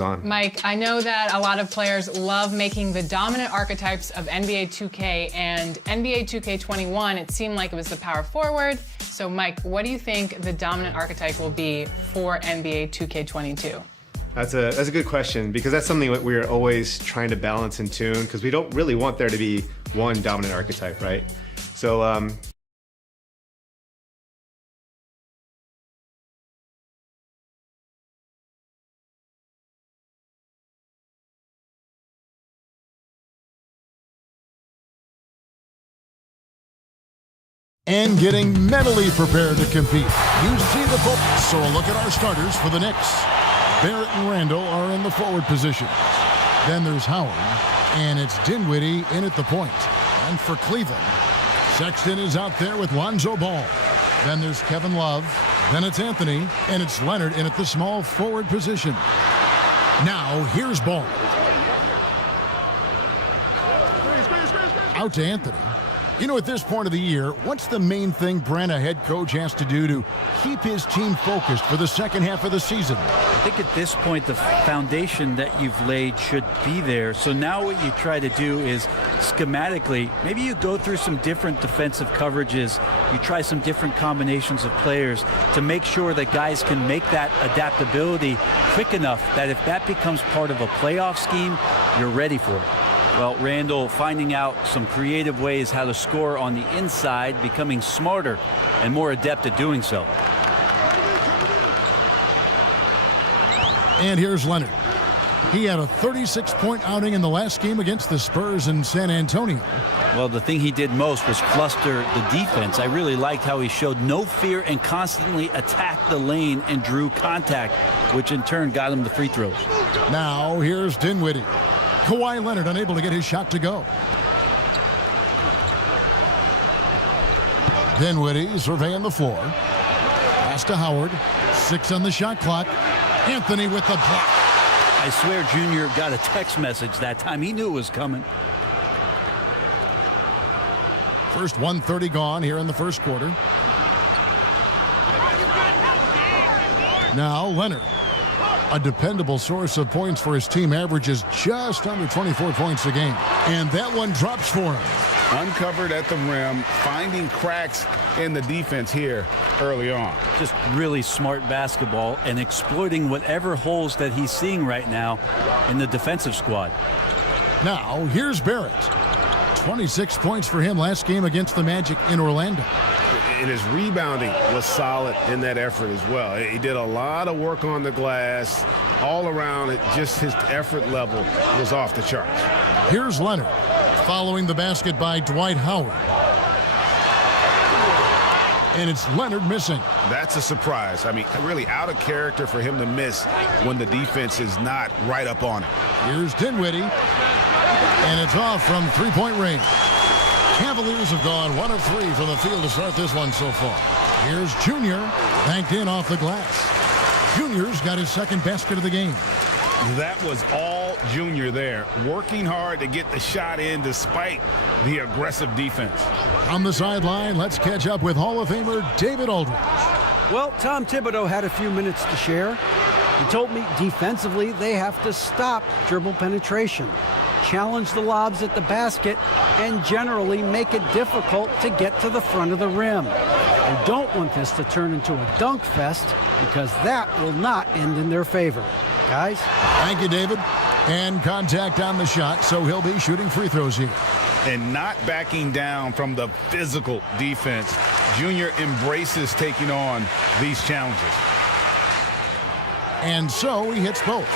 on. Mike, I know that a lot of players love making the dominant archetypes of NBA 2K and NBA 2K21. It seemed like it was the power forward. So Mike, what do you think the dominant archetype will be for NBA 2K22? That's a good question, because that's something that we're always trying to balance and tune, because we don't really want there to be one dominant archetype, right? So and getting mentally prepared to compete. You see the focus. So a look at our starters for the Knicks. Barrett and Randall are in the forward position. Then there's Howard, and it's Dinwiddie in at the point. And for Cleveland, Sexton is out there with Lonzo Ball. Then there's Kevin Love. Then it's Anthony, and it's Leonard in at the small forward position. Now here's Ball. Out to Anthony. You know, at this point of the year, what's the main thing Brent, a head coach, has to do to keep his team focused for the second half of the season? I think at this point, the foundation that you've laid should be there. So now what you try to do is schematically, maybe you go through some different defensive coverages. You try some different combinations of players to make sure that guys can make that adaptability quick enough that if that becomes part of a playoff scheme, you're ready for it. Well, Randall finding out some creative ways how to score on the inside, becoming smarter and more adept at doing so. And here's Leonard. He had a 36-point outing in the last game against the Spurs in San Antonio. Well, the thing he did most was fluster the defense. I really liked how he showed no fear and constantly attacked the lane and drew contact, which in turn got him the free throws. Now here's Dinwiddie. Kawhi Leonard unable to get his shot to go. Dinwiddie surveying the floor. Pass to Howard. 6 on the shot clock. Anthony with the block. I swear Junior got a text message that time. He knew it was coming. First 1:30 gone here in the first quarter. Now Leonard. A dependable source of points for his team, averages just under 24 points a game. And that one drops for him. Uncovered at the rim, finding cracks in the defense here early on. Just really smart basketball and exploiting whatever holes that he's seeing right now in the defensive squad. Now here's Barrett. 26 points for him last game against the Magic in Orlando. And his rebounding was solid in that effort as well. He did a lot of work on the glass. All around, just his effort level was off the charts. Here's Leonard, following the basket by Dwight Howard. And it's Leonard missing. That's a surprise. I mean, really out of character for him to miss when the defense is not right up on it. Here's Dinwiddie. And it's off from three-point range. Cavaliers have gone 1 of 3 from the field to start this one so far. Here's Junior, banked in off the glass. Junior's got his second basket of the game. That was all Junior there, working hard to get the shot in despite the aggressive defense. On the sideline, let's catch up with Hall of Famer David Aldridge. Well, Tom Thibodeau had a few minutes to share. He told me defensively they have to stop dribble penetration, challenge the lobs at the basket, and generally make it difficult to get to the front of the rim. We don't want this to turn into a dunk fest, because that will not end in their favor. Guys? Thank you, David. And contact on the shot, so he'll be shooting free throws here. And not backing down from the physical defense. Junior embraces taking on these challenges. And so he hits both.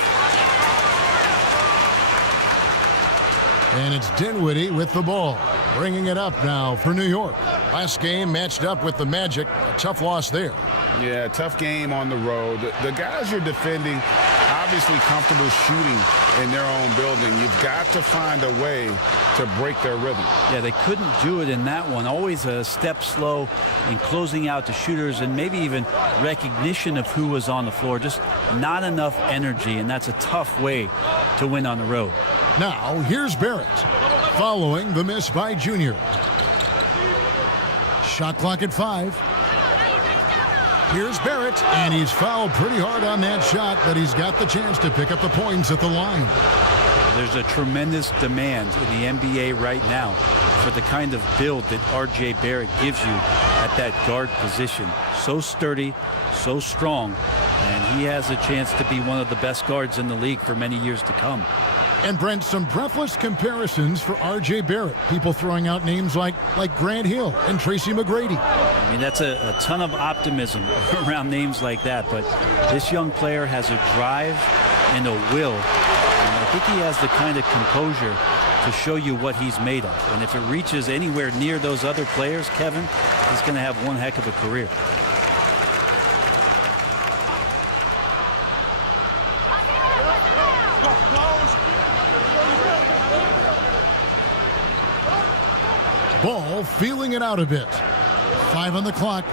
And it's Dinwiddie with the ball, bringing it up now for New York. Last game matched up with the Magic. A tough loss there. Yeah, tough game on the road. The guys you're defending, obviously comfortable shooting in their own building. You've got to find a way to break their rhythm. Yeah, they couldn't do it in that one. Always a step slow in closing out the shooters, and maybe even recognition of who was on the floor. Just not enough energy, and that's a tough way to win on the road. Now here's Barrett, following the miss by Junior. Shot clock at 5. Here's Barrett, and he's fouled pretty hard on that shot, but he's got the chance to pick up the points at the line. There's a tremendous demand in the NBA right now for the kind of build that R.J. Barrett gives you at that guard position. So sturdy, so strong, and he has a chance to be one of the best guards in the league for many years to come. And Brent, some breathless comparisons for R.J. Barrett. People throwing out names like Grant Hill and Tracy McGrady. I mean, that's a ton of optimism around names like that, but this young player has a drive and a will, and I think he has the kind of composure to show you what he's made of. And if it reaches anywhere near those other players, Kevin, he's going to have one heck of a career. Ball feeling it out a bit. 5 on the clock.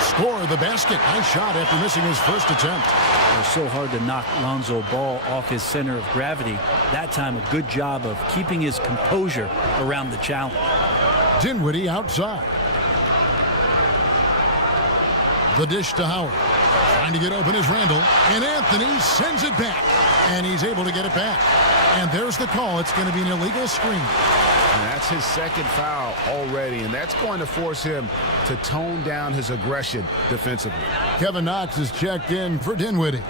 Score the basket. Nice shot after missing his first attempt. It was so hard to knock Lonzo Ball off his center of gravity. That time, a good job of keeping his composure around the challenge. Dinwiddie outside. The dish to Howard. Trying to get open is Randall. And Anthony sends it back. And he's able to get it back. And there's the call. It's going to be an illegal screen. And that's his second foul already, and that's going to force him to tone down his aggression defensively. Kevin Knox is checked in for Dinwiddie.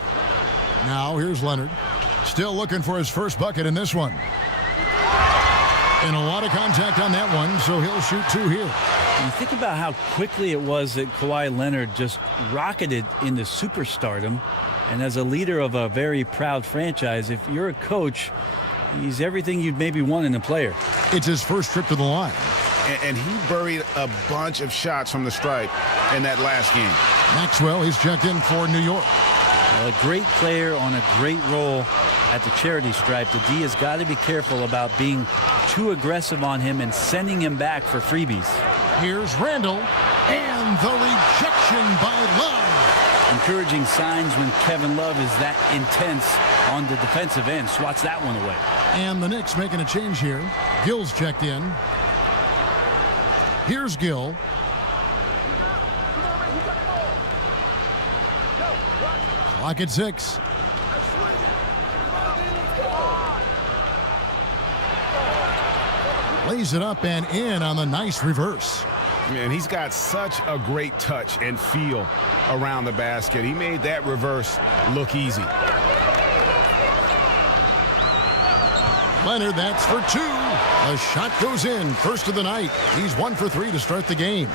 Now here's Leonard. Still looking for his first bucket in this one. And a lot of contact on that one, so he'll shoot 2 here. You think about how quickly it was that Kawhi Leonard just rocketed into superstardom. And as a leader of a very proud franchise, if you're a coach, he's everything you'd maybe want in a player. It's his first trip to the line. And he buried a bunch of shots from the stripe in that last game. Maxwell, he's checked in for New York. A great player on a great role at the charity stripe. The D has got to be careful about being too aggressive on him and sending him back for freebies. Here's Randall, and the rejection by Love. Encouraging signs when Kevin Love is that intense on the defensive end. Swats that one away. And the Knicks making a change here. Gill's checked in. Here's Gill. Clock at 6. Lays it up and in on the nice reverse. Man, he's got such a great touch and feel around the basket. He made that reverse look easy. Leonard, that's for 2. The shot goes in. First of the night. He's 1 for 3 to start the game.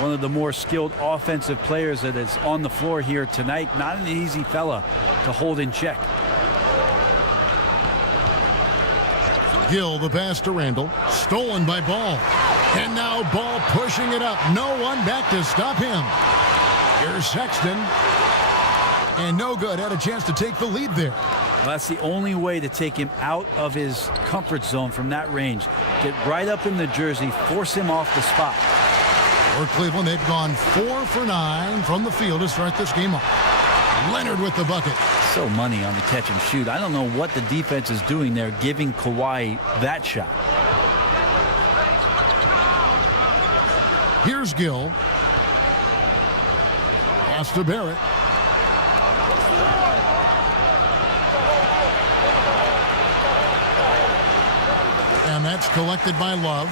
One of the more skilled offensive players that is on the floor here tonight. Not an easy fella to hold in check. Gill, the pass to Randall. Stolen by Ball. And now Ball pushing it up. No one back to stop him. Here's Sexton. And no good. Had a chance to take the lead there. Well, that's the only way to take him out of his comfort zone from that range. Get right up in the jersey, force him off the spot. For Cleveland, they've gone 4 for 9 from the field to start this game off. Leonard with the bucket. So money on the catch and shoot. I don't know what the defense is doing there, giving Kawhi that shot. Here's Gill. Pass to Barrett. And that's collected by Love.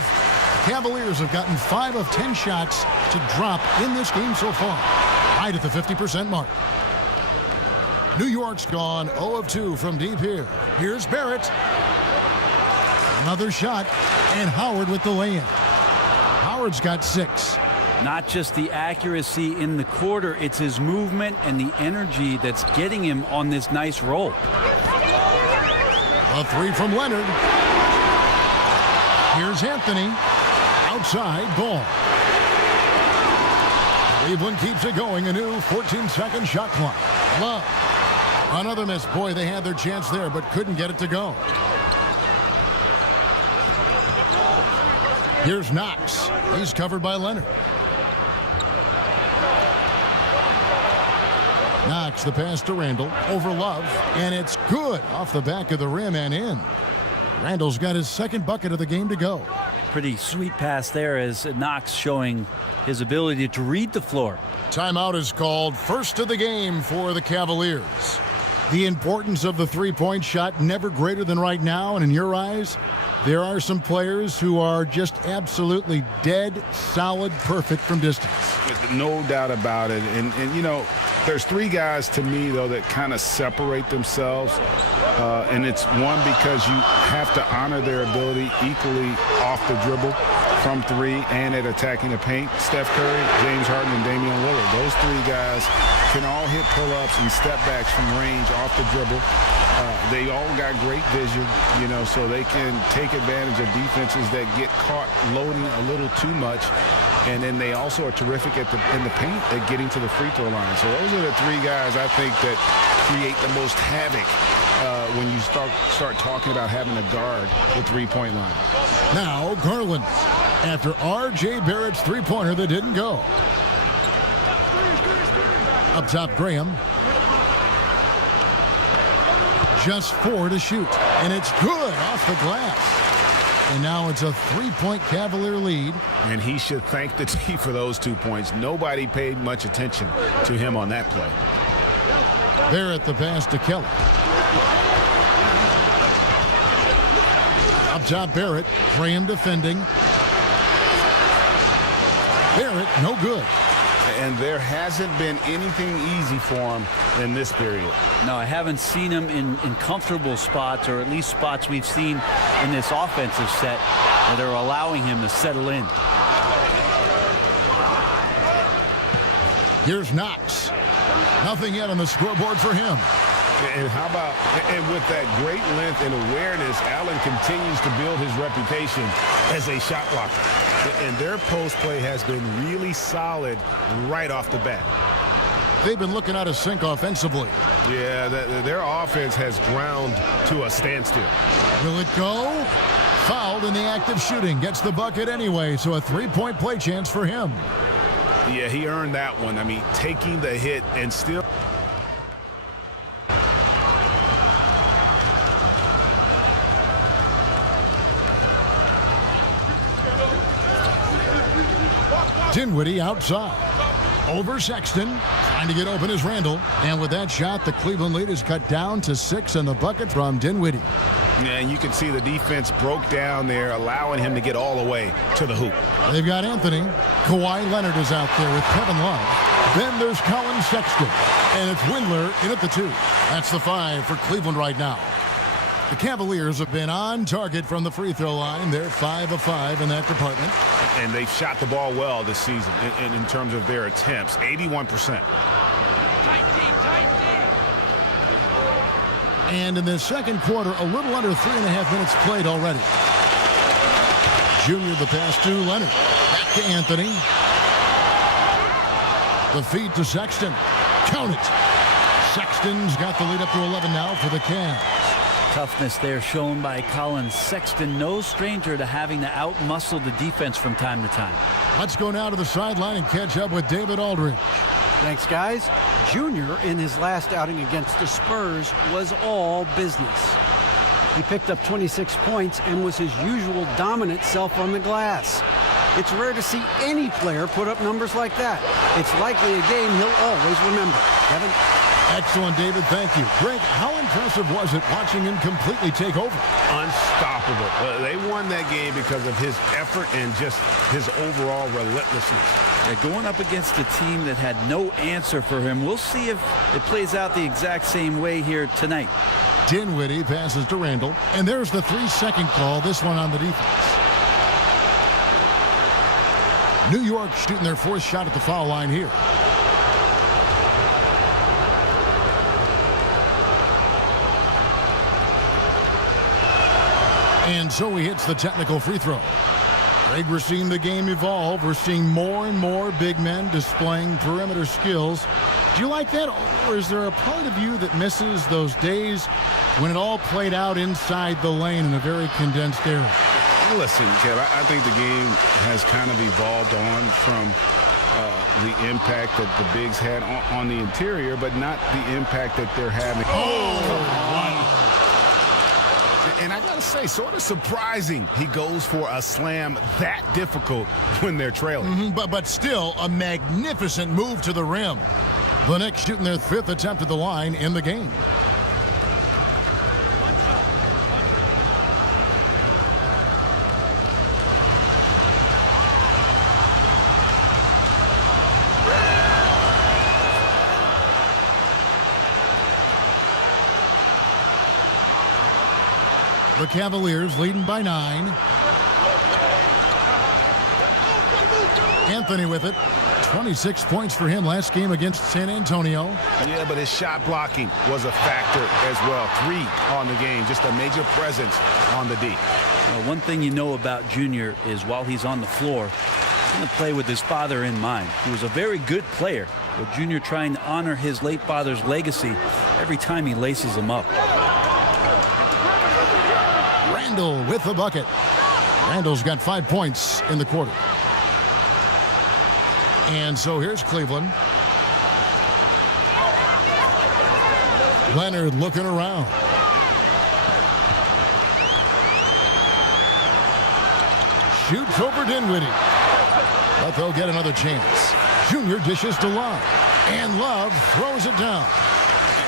Cavaliers have gotten 5 of 10 shots to drop in this game so far. Right at the 50% mark. New York's gone 0 of 2 from deep here. Here's Barrett. Another shot. And Howard with the lay-in. Howard's got 6. Not just the accuracy in the quarter, it's his movement and the energy that's getting him on this nice roll. A 3 from Leonard. Here's Anthony. Outside, Ball. Cleveland keeps it going. A new 14-second shot clock. Love. Another miss. Boy, they had their chance there, but couldn't get it to go. Here's Knox. He's covered by Leonard. Knox, the pass to Randall. Over Love. And it's good. Off the back of the rim and in. Randall's got his second bucket of the game to go. pretty sweet pass there as Knox showing his ability to read the floor. Timeout is called, first of the game for the Cavaliers. The importance of the three-point shot never greater than right now, and in your eyes, there are some players who are just absolutely dead, solid, perfect from distance. No doubt about it. And you know, there's three guys to me, though, that kind of separate themselves. And it's one, because you have to honor their ability equally off the dribble, from three, and at attacking the paint. Steph Curry, James Harden, and Damian Lillard. Those three guys can all hit pull-ups and step-backs from range off the dribble. They all got great vision, you know, so they can take advantage of defenses that get caught loading a little too much. And then they also are terrific in the paint at getting to the free throw line. So those are the three guys I think that create the most havoc when you start talking about having a guard the three-point line. Now Garland, after R.J. Barrett's three-pointer that didn't go. Up top, Graham. Just 4 to shoot, and it's good off the glass. And now it's a three-point Cavalier lead. And he should thank the team for those 2 points. Nobody paid much attention to him on that play. Barrett the pass to Kelly. Up top, Barrett. Graham defending. Barrett, no good. And there hasn't been anything easy for him in this period. No, I haven't seen him in comfortable spots, or at least spots we've seen in this offensive set that are allowing him to settle in. Here's Knox. Nothing yet on the scoreboard for him. And how about, and with that great length and awareness, Allen continues to build his reputation as a shot blocker. And their post play has been really solid right off the bat. They've been looking out of sync offensively. Yeah, their offense has ground to a standstill. Will it go? Fouled in the act of shooting. Gets the bucket anyway, so a three-point play chance for him. Yeah, he earned that one. I mean, taking the hit and still. Dinwiddie outside. Over Sexton. Trying to get open is Randall. And with that shot, the Cleveland lead is cut down to 6 and the bucket from Dinwiddie. Yeah, and you can see the defense broke down there, allowing him to get all the way to the hoop. They've got Anthony. Kawhi Leonard is out there with Kevin Love. Then there's Colin Sexton. And it's Windler in at the 2. That's the 5 for Cleveland right now. The Cavaliers have been on target from the free throw line. They're 5 of 5 in that department. And they've shot the ball well this season in terms of their attempts, 81%. And in the second quarter, a little under 3.5 minutes played already. Junior the pass to Leonard. Back to Anthony. The feed to Sexton. Count it. Sexton's got the lead up to 11 now for the Cavs. Toughness there shown by Colin Sexton. No stranger to having to out-muscle the defense from time to time. Let's go now to the sideline and catch up with David Aldridge. Thanks, guys. Junior, in his last outing against the Spurs, was all business. He picked up 26 points and was his usual dominant self on the glass. It's rare to see any player put up numbers like that. It's likely a game he'll always remember. Kevin? Excellent, David. Thank you. Greg, how impressive was it watching him completely take over? Unstoppable. They won that game because of his effort and just his overall relentlessness. Yeah, going up against a team that had no answer for him. We'll see if it plays out the exact same way here tonight. Dinwiddie passes to Randall. And there's the 3-second call, this one on the defense. New York shooting their 4th shot at the foul line here. And so he hits the technical free throw. Greg, we're seeing the game evolve. We're seeing more and more big men displaying perimeter skills. Do you like that? Or is there a part of you that misses those days when it all played out inside the lane in a very condensed area? Listen, Kev, I think the game has kind of evolved on from the impact that the bigs had on the interior, but not the impact that they're having. And I got to say, sort of surprising he goes for a slam that difficult when they're trailing. But still a magnificent move to the rim. The Knicks shooting their 5th attempt at the line in the game. The Cavaliers leading by 9. Anthony with it. 26 points for him last game against San Antonio. Yeah, but his shot blocking was a factor as well. 3 on the game, just a major presence on the D. Well, one thing you know about Junior is while he's on the floor, he's going to play with his father in mind. He was a very good player, but Junior trying to honor his late father's legacy every time he laces him up. Randall with the bucket. Randall's got 5 points in the quarter. And so here's Cleveland. Leonard looking around. Shoots over Dinwiddie. But they'll get another chance. Junior dishes to Love. And Love throws it down.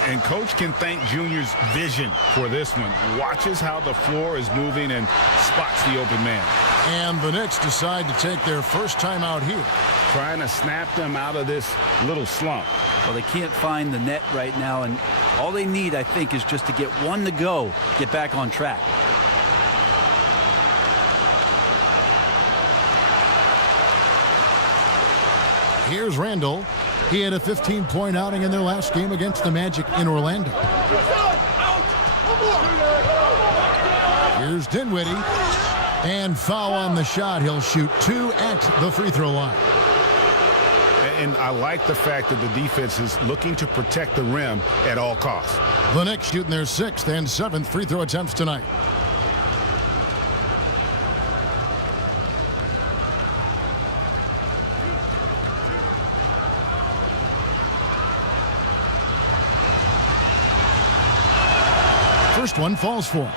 And Coach can thank Junior's vision for this one. Watches how the floor is moving and spots the open man. And the Knicks decide to take their first time out here. Trying to snap them out of this little slump. Well, they can't find the net right now, and all they need, I think, is just to get one to go, get back on track. Here's Randall. He had a 15-point outing in their last game against the Magic in Orlando. Here's Dinwiddie. And foul on the shot. He'll shoot 2 at the free throw line. And I like the fact that the defense is looking to protect the rim at all costs. The Knicks shooting their 6th and 7th free throw attempts tonight. First one falls for him.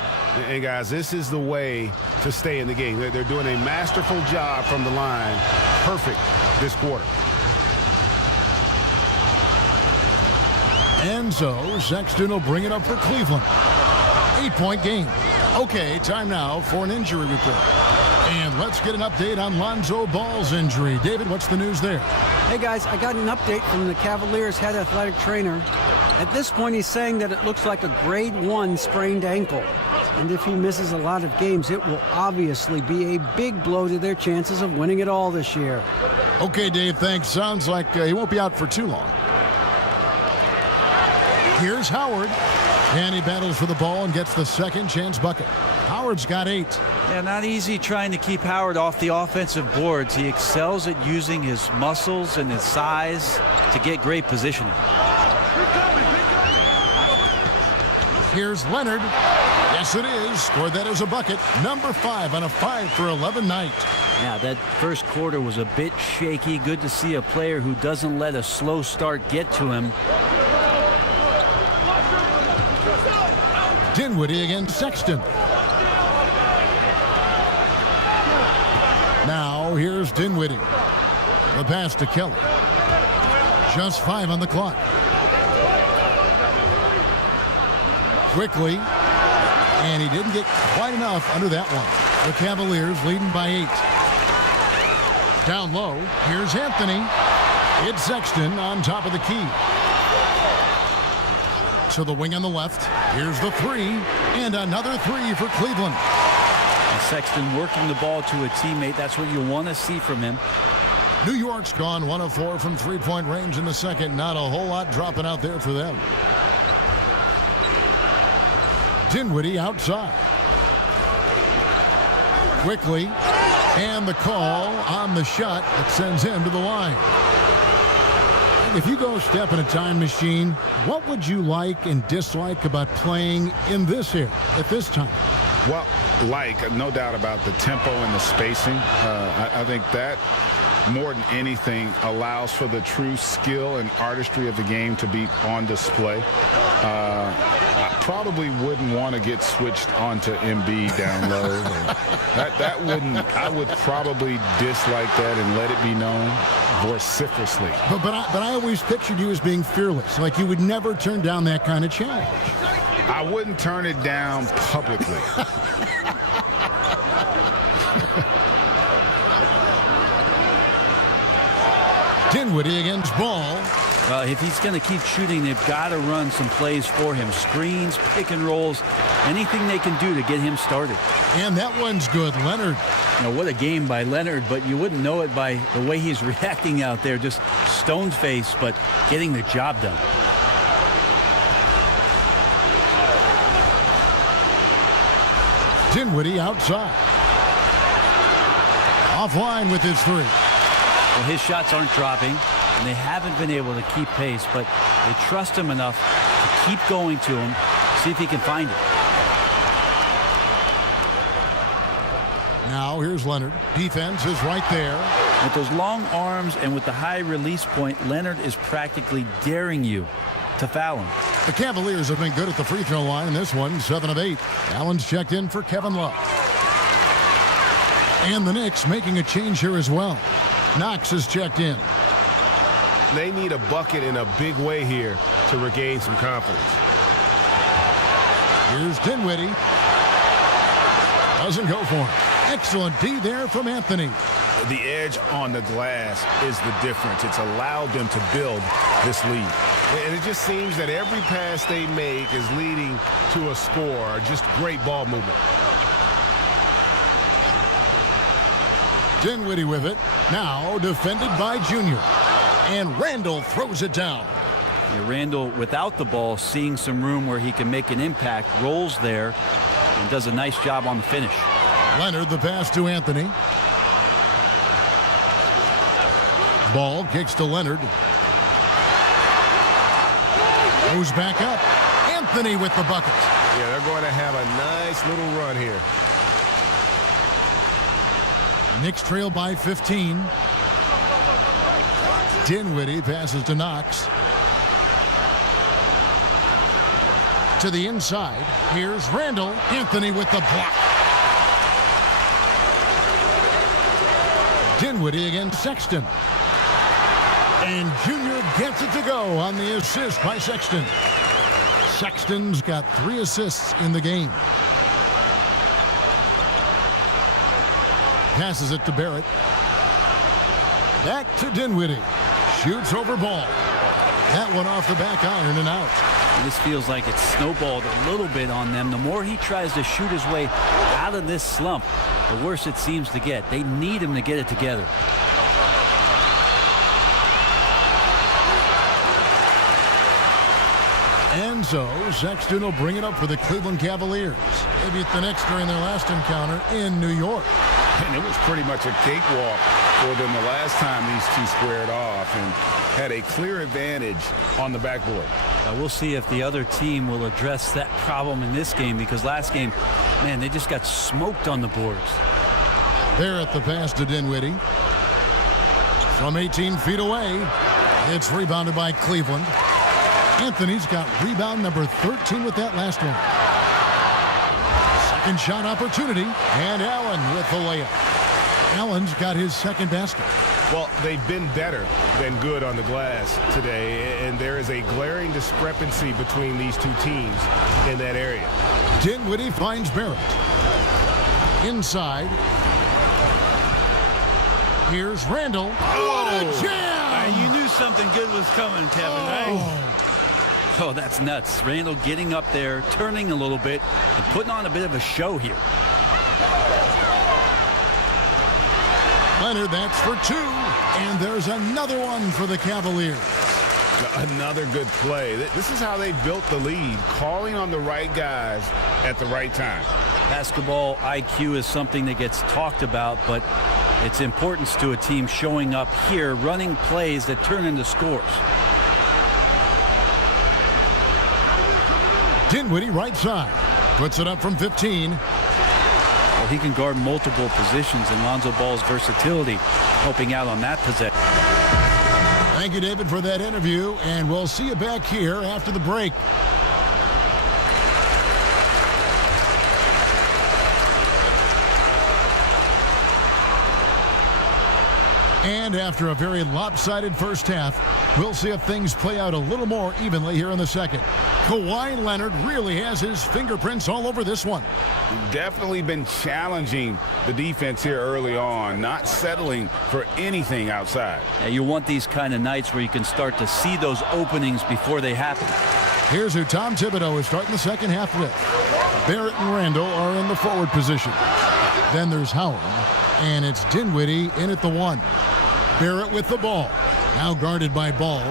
And guys, this is the way to stay in the game. They're doing a masterful job from the line. Perfect this quarter. And so Sexton will bring it up for Cleveland. 8-point game. Okay, time now for an injury report. And let's get an update on Lonzo Ball's injury. David, what's the news there? Hey guys, I got an update from the Cavaliers head athletic trainer. At this point, he's saying that it looks like a grade 1 sprained ankle. And if he misses a lot of games, it will obviously be a big blow to their chances of winning it all this year. Okay, Dave, thanks. Sounds like he won't be out for too long. Here's Howard. And he battles for the ball and gets the second chance bucket. Howard's got 8. Yeah, not easy trying to keep Howard off the offensive boards. He excels at using his muscles and his size to get great positioning. Here's Leonard. Yes, it is. Scored that as a bucket. Number 5 on a 5-for-11 night. Yeah, that first quarter was a bit shaky. Good to see a player who doesn't let a slow start get to him. Dinwiddie against Sexton. Now here's Dinwiddie. The pass to Kelly. Just 5 on the clock. Quickly. And he didn't get quite enough under that one. The Cavaliers leading by 8. Down low. Here's Anthony. It's Sexton on top of the key. To the wing on the left. Here's the 3. And another 3 for Cleveland. And Sexton working the ball to a teammate. That's what you want to see from him. New York's gone 1 of 4 from 3-point range in the second. Not a whole lot dropping out there for them. Dinwiddie outside. Quickly. And the call on the shot that sends him to the line. If you go a step in a time machine, what would you like and dislike about playing in this era at this time? Well, no doubt about the tempo and the spacing. I think that more than anything allows for the true skill and artistry of the game to be on display. probably wouldn't want to get switched onto Embiid down low. that wouldn't. I would probably dislike that and let it be known vociferously. But I always pictured you as being fearless, like you would never turn down that kind of challenge. I wouldn't turn it down publicly. Dinwiddie against Ball. Well, if he's going to keep shooting, they've got to run some plays for him. Screens, pick and rolls, anything they can do to get him started. And that one's good. Leonard. What a game by Leonard, but you wouldn't know it by the way he's reacting out there. Just stone-faced, but getting the job done. Dinwiddie outside. Offline with his three. Well, his shots aren't dropping, and they haven't been able to keep pace, but they trust him enough to keep going to him, see if he can find it. Now here's Leonard. Defense is right there. With those long arms and with the high release point, Leonard is practically daring you to foul him. The Cavaliers have been good at the free throw line in this one, 7 of 8. Allen's checked in for Kevin Love. And the Knicks making a change here as well. Knox is checked in. They need a bucket in a big way here to regain some confidence. Here's Dinwiddie. Doesn't go for him. Excellent D there from Anthony. The edge on the glass is the difference. It's allowed them to build this lead. And it just seems that every pass they make is leading to a score. Just great ball movement. Dinwiddie with it. Now defended by Junior. And Randall throws it down. Randall, without the ball, seeing some room where he can make an impact, rolls there and does a nice job on the finish. Leonard the pass to Anthony. Ball kicks to Leonard. Goes back up. Anthony with the bucket. Yeah, they're going to have a nice little run here. Knicks trail by 15. Dinwiddie passes to Knox. To the inside. Here's Randall. Anthony with the block. Dinwiddie against Sexton. And Junior gets it to go on the assist by Sexton. Sexton's got 3 assists in the game. Passes it to Barrett. Back to Dinwiddie. Shoots over Ball. That one off the back iron and out. This feels like it's snowballed a little bit on them. The more he tries to shoot his way out of this slump, the worse it seems to get. They need him to get it together. And so Sexton will bring it up for the Cleveland Cavaliers. They beat the Knicks during their last encounter in New York. And it was pretty much a cakewalk for them the last time these two squared off and had a clear advantage on the backboard. We'll see if the other team will address that problem in this game, because last game, man, they just got smoked on the boards. Barrett the pass to Dinwiddie. From 18 feet away, it's rebounded by Cleveland. Anthony's got rebound number 13 with that last one. Second shot opportunity, and Allen with the layup. Allen's got his second basket. Well, they've been better than good on the glass today, and there is a glaring discrepancy between these two teams in that area. Dinwiddie finds Barrett. Inside. Here's Randall. What a jam! You knew something good was coming, Kevin, right? Oh, that's nuts. Randall getting up there, turning a little bit, and putting on a bit of a show here. Leonard, that's for 2. And there's another one for the Cavaliers. Another good play. This is how they built the lead, calling on the right guys at the right time. Basketball IQ is something that gets talked about, but its importance to a team showing up here, running plays that turn into scores. Dinwiddie right side. Puts it up from 15. Well, he can guard multiple positions, and Lonzo Ball's versatility helping out on that possession. Thank you, David, for that interview, and we'll see you back here after the break. And after a very lopsided first half, we'll see if things play out a little more evenly here in the second. Kawhi Leonard really has his fingerprints all over this one. Definitely been challenging the defense here early on, not settling for anything outside. Yeah, you want these kind of nights where you can start to see those openings before they happen. Here's who Tom Thibodeau is starting the second half with. Barrett and Randall are in the forward position. Then there's Howard, and it's Dinwiddie in at the 1. Barrett with the ball. Now guarded by Ball.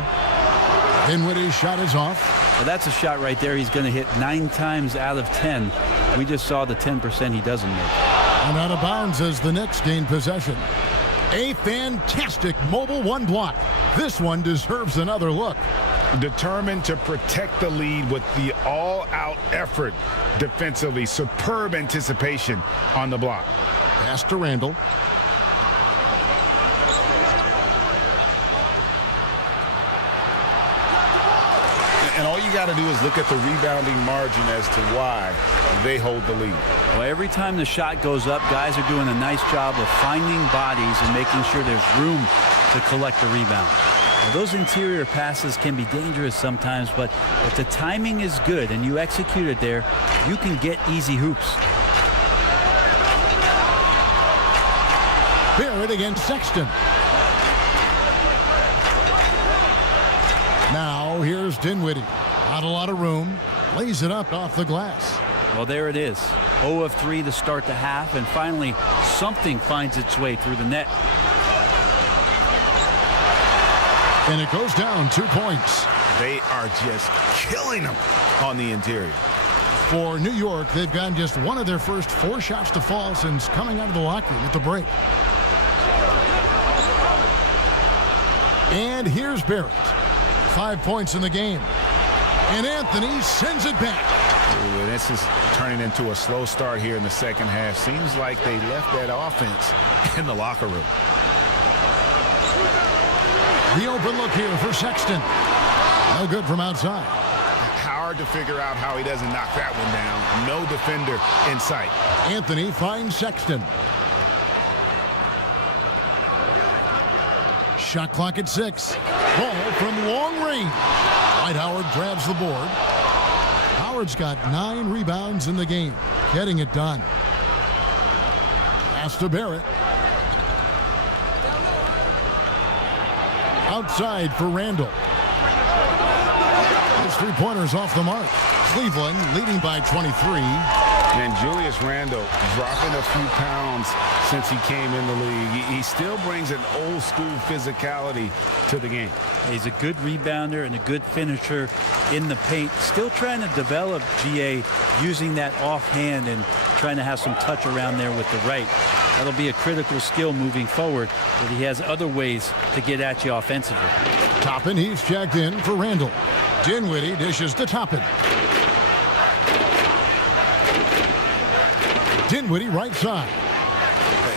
Dinwiddie's shot is off. Well, that's a shot right there he's going to hit 9 times out of 10. We just saw the 10% he doesn't make. And out of bounds as the Knicks gain possession. A fantastic mobile 1 block. This one deserves another look. Determined to protect the lead with the all-out effort defensively. Superb anticipation on the block. Pass to Randall. And all you got to do is look at the rebounding margin as to why they hold the lead. Well, every time the shot goes up, guys are doing a nice job of finding bodies and making sure there's room to collect the rebound. Now, those interior passes can be dangerous sometimes, but if the timing is good and you execute it there, you can get easy hoops. Barrett against Sexton. Now here's Dinwiddie. Not a lot of room. Lays it up off the glass. Well, there it is. 0 of 3 to start the half, and finally something finds its way through the net. And it goes down 2 points. They are just killing them on the interior. For New York, they've gotten just one of their first 4 shots to fall since coming out of the locker room at the break. And here's Barrett. 5 points in the game. And Anthony sends it back. Ooh, this is turning into a slow start here in the second half. Seems like they left that offense in the locker room. The open look here for Sexton. No good from outside. Hard to figure out how he doesn't knock that one down. No defender in sight. Anthony finds Sexton. Shot clock at 6. Ball from long range. Dwight Howard grabs the board. Howard's got 9 rebounds in the game. Getting it done. Pass to Barrett. Outside for Randall. His 3-pointers off the mark. Cleveland leading by 23. And Julius Randle dropping a few pounds since he came in the league. He still brings an old school physicality to the game. He's a good rebounder and a good finisher in the paint. Still trying to develop GA using that offhand and trying to have some touch around there with the right. That'll be a critical skill moving forward, but he has other ways to get at you offensively. Toppin, he's checked in for Randall. Dinwiddie dishes to Toppin. Dinwiddie right side.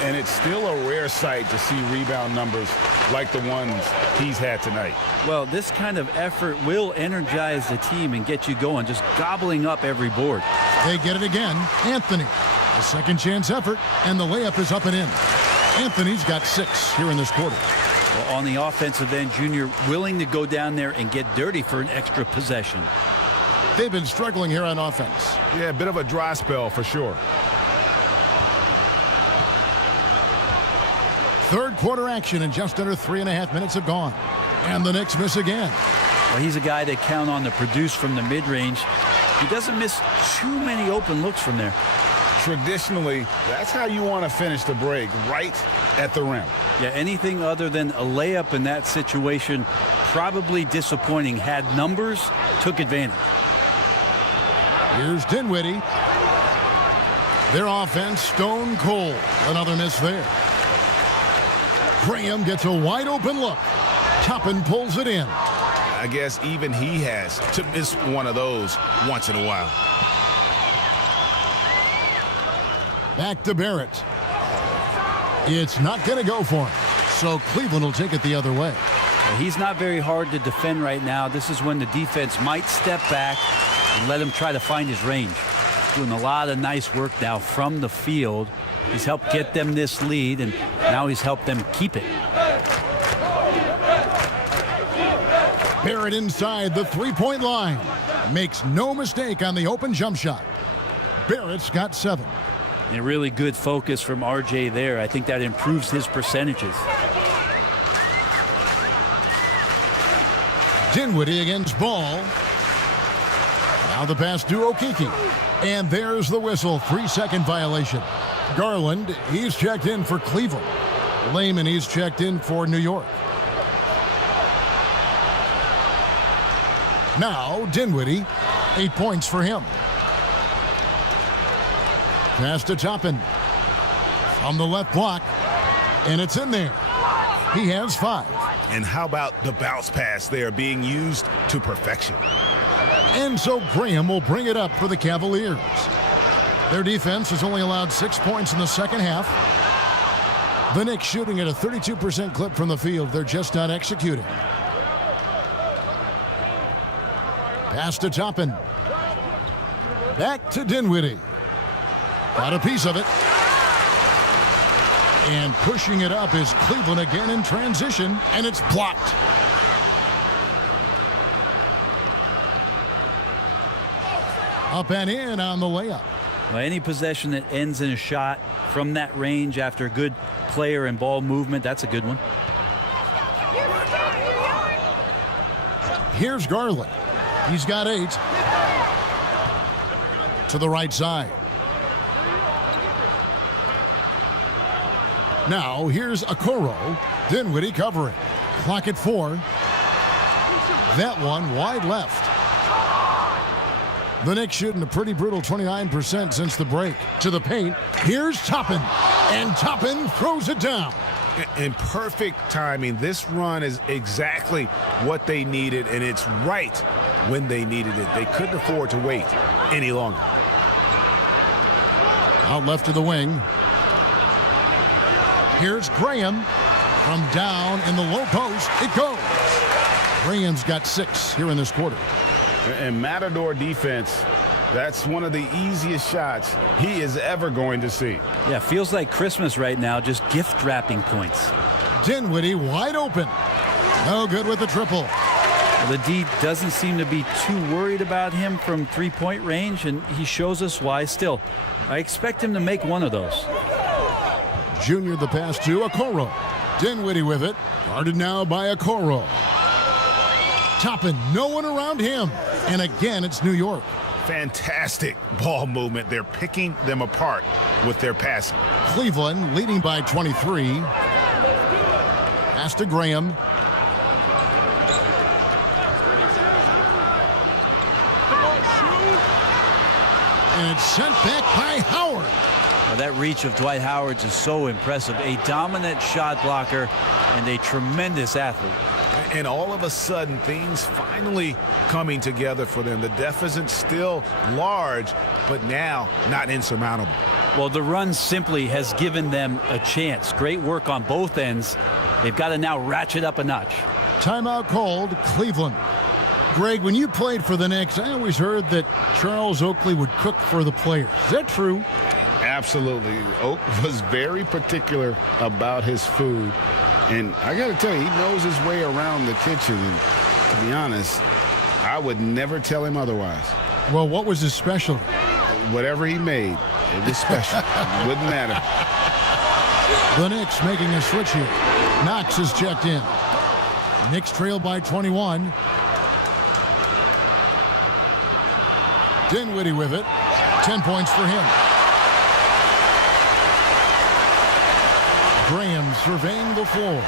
And it's still a rare sight to see rebound numbers like the ones he's had tonight. Well, this kind of effort will energize the team and get you going, just gobbling up every board. They get it again. Anthony. A second chance effort, and the layup is up and in. Anthony's got 6 here in this quarter. Well, on the offensive end, Junior willing to go down there and get dirty for an extra possession. They've been struggling here on offense. Yeah, a bit of a dry spell for sure. Third quarter action, and just under 3.5 minutes have gone. And the Knicks miss again. Well, he's a guy they count on to produce from the mid-range. He doesn't miss too many open looks from there. Traditionally, that's how you want to finish the break, right at the rim. Yeah, anything other than a layup in that situation, probably disappointing. Had numbers, took advantage. Here's Dinwiddie. Their offense stone cold. Another miss there. Graham gets a wide open look. Toppin pulls it in. I guess even he has to miss one of those once in a while. Back to Barrett. It's not going to go for him. So Cleveland will take it the other way. He's not very hard to defend right now. This is when the defense might step back and let him try to find his range. Doing a lot of nice work now from the field. He's helped get them this lead, and now he's helped them keep it. Barrett inside the three-point line. Makes no mistake on the open jump shot. Barrett's got 7. And really good focus from RJ there. I think that improves his percentages. Dinwiddie against Ball. Now the pass to Okeke. And there's the whistle. 3-second violation. Garland, he's checked in for Cleveland. Layman, he's checked in for New York. Now Dinwiddie, 8 points for him. Pass to Toppin from the left block, and it's in there. He has 5. And how about the bounce pass there being used to perfection? And so Graham will bring it up for the Cavaliers. Their defense has only allowed 6 points in the second half. The Knicks shooting at a 32% clip from the field. They're just not executing. Pass to Toppin. Back to Dinwiddie. Got a piece of it. And pushing it up is Cleveland again in transition, and it's blocked. Up and in on the layup. Well, any possession that ends in a shot from that range after a good player and ball movement, that's a good one. Here's Garland. He's got 8. To the right side. Now here's Okoro. Dinwiddie covering. Clock at 4. That one wide left. The Knicks shooting a pretty brutal 29% since the break. To the paint. Here's Toppin. And Toppin throws it down. In perfect timing. This run is exactly what they needed, and it's right when they needed it. They couldn't afford to wait any longer. Out left to the wing. Here's Graham from down in the low post. It goes. Graham's got 6 here in this quarter. And Matador defense, that's one of the easiest shots he is ever going to see. Yeah, feels like Christmas right now, just gift wrapping points. Dinwiddie wide open. No good with the triple. Well, the D doesn't seem to be too worried about him from three-point range, and he shows us why. Still, I expect him to make one of those. Junior the pass to Okoro. Dinwiddie with it. Guarded now by Okoro. Toppin, no one around him. And again, it's New York. Fantastic ball movement. They're picking them apart with their passing. Cleveland leading by 23. Pass to Graham. And it's sent back by Howard. Well, that reach of Dwight Howard's is so impressive. A dominant shot blocker and a tremendous athlete. And all of a sudden, things finally coming together for them. The deficit still large, but now not insurmountable. Well, the run simply has given them a chance. Great work on both ends. They've got to now ratchet up a notch. Timeout called, Cleveland. Greg, when you played for the Knicks, I always heard that Charles Oakley would cook for the players. Is that true? Absolutely. Oak was very particular about his food. And I got to tell you, he knows his way around the kitchen. And to be honest, I would never tell him otherwise. Well, what was his specialty? Whatever he made, it was special. Wouldn't matter. The Knicks making a switch here. Knox is checked in. Knicks trail by 21. Dinwiddie with it. 10 points for him. Graham surveying the floor.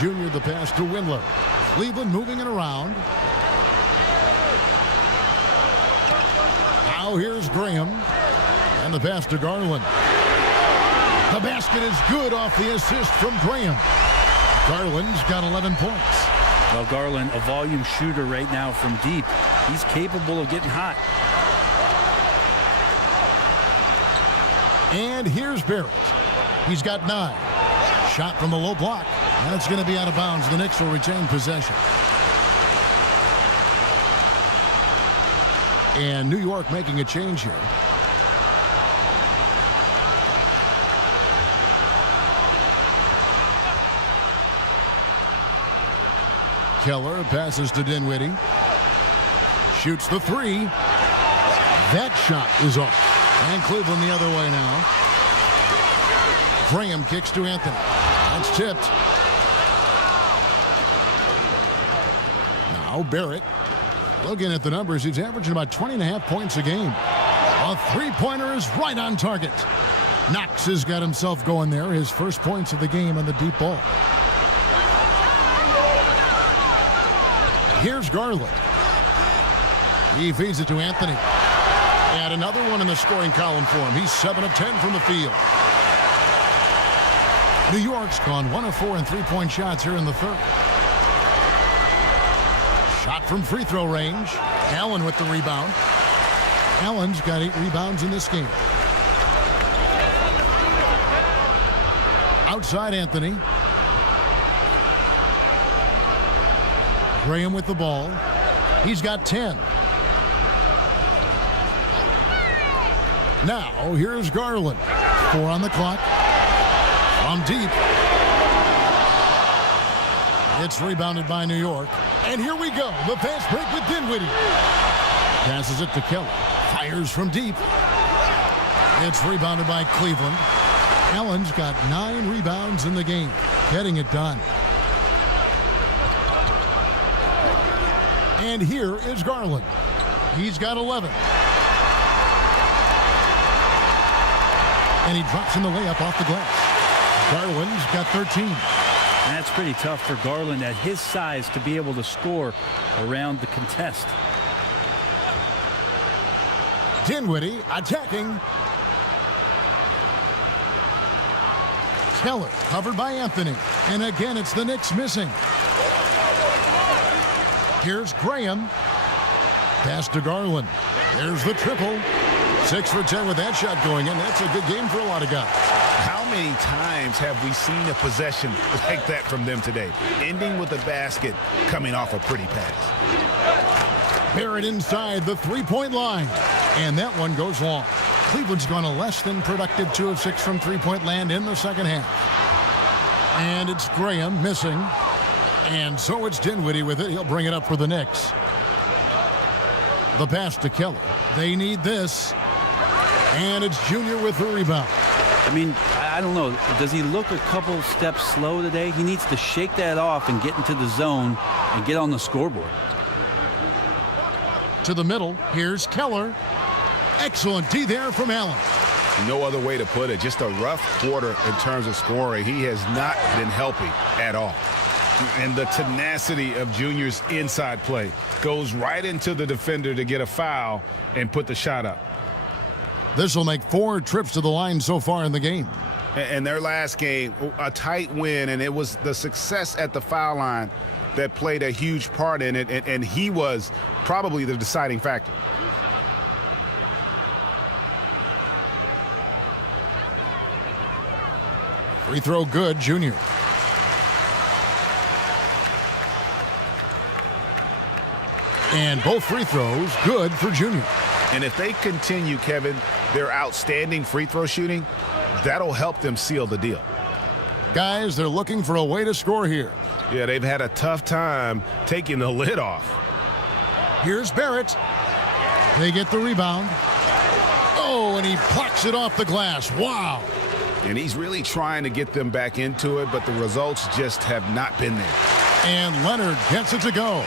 Junior the pass to Windler. Cleveland moving it around. Now here's Graham. And the pass to Garland. The basket is good off the assist from Graham. Garland's got 11 points. Well, Garland, a volume shooter right now from deep. He's capable of getting hot. And here's Barrett. He's got 9. Shot from the low block. That's going to be out of bounds. The Knicks will retain possession. And New York making a change here. Keller, passes to Dinwiddie. Shoots the three. That shot is off. And Cleveland the other way now. Graham kicks to Anthony. That's tipped. Now Barrett. Looking at the numbers, he's averaging about 20.5 points a game. A three-pointer is right on target. Knox has got himself going there. His first points of the game on the deep ball. Here's Garland. He feeds it to Anthony. And another one in the scoring column for him. He's 7 of 10 from the field. New York's gone 1 of 4 in three-point shots here in the third. Shot from free throw range. Allen with the rebound. Allen's got 8 rebounds in this game. Outside Anthony. Graham with the ball. He's got 10. Now here's Garland. 4 on the clock. From deep. It's rebounded by New York. And here we go. The fast break with Dinwiddie. Passes it to Keller. Fires from deep. It's rebounded by Cleveland. Allen's got 9 rebounds in the game. Getting it done. And here is Garland. He's got 11. And he drops in the layup off the glass. Garland's got 13. That's pretty tough for Garland at his size to be able to score around the contest. Dinwiddie attacking. Keller covered by Anthony. And again, it's the Knicks missing. Here's Graham. Pass to Garland. There's the triple. 6 for 10 with that shot going in. That's a good game for a lot of guys. How many times have we seen a possession like that from them today? Ending with a basket, coming off a pretty pass. Barrett inside the three-point line. And that one goes long. Cleveland's gone a less than productive 2 of 6 from three-point land in the second half. And it's Graham missing. And so it's Dinwiddie with it. He'll bring it up for the Knicks. The pass to Keller. They need this. And it's Junior with the rebound. I mean, I don't know. Does he look a couple steps slow today? He needs to shake that off and get into the zone and get on the scoreboard. To the middle. Here's Keller. Excellent D there from Allen. No other way to put it. Just a rough quarter in terms of scoring. He has not been healthy at all. And the tenacity of Junior's inside play goes right into the defender to get a foul and put the shot up. This will make 4 trips to the line so far in the game. And their last game, a tight win, and it was the success at the foul line that played a huge part in it, and he was probably the deciding factor. Free throw good, Junior. And both free throws good for Junior. And if they continue, Kevin, their outstanding free throw shooting, that'll help them seal the deal. Guys, they're looking for a way to score here. Yeah, they've had a tough time taking the lid off. Here's Barrett. They get the rebound. Oh, and he plucks it off the glass. Wow. And he's really trying to get them back into it, but the results just have not been there. And Leonard gets it to go.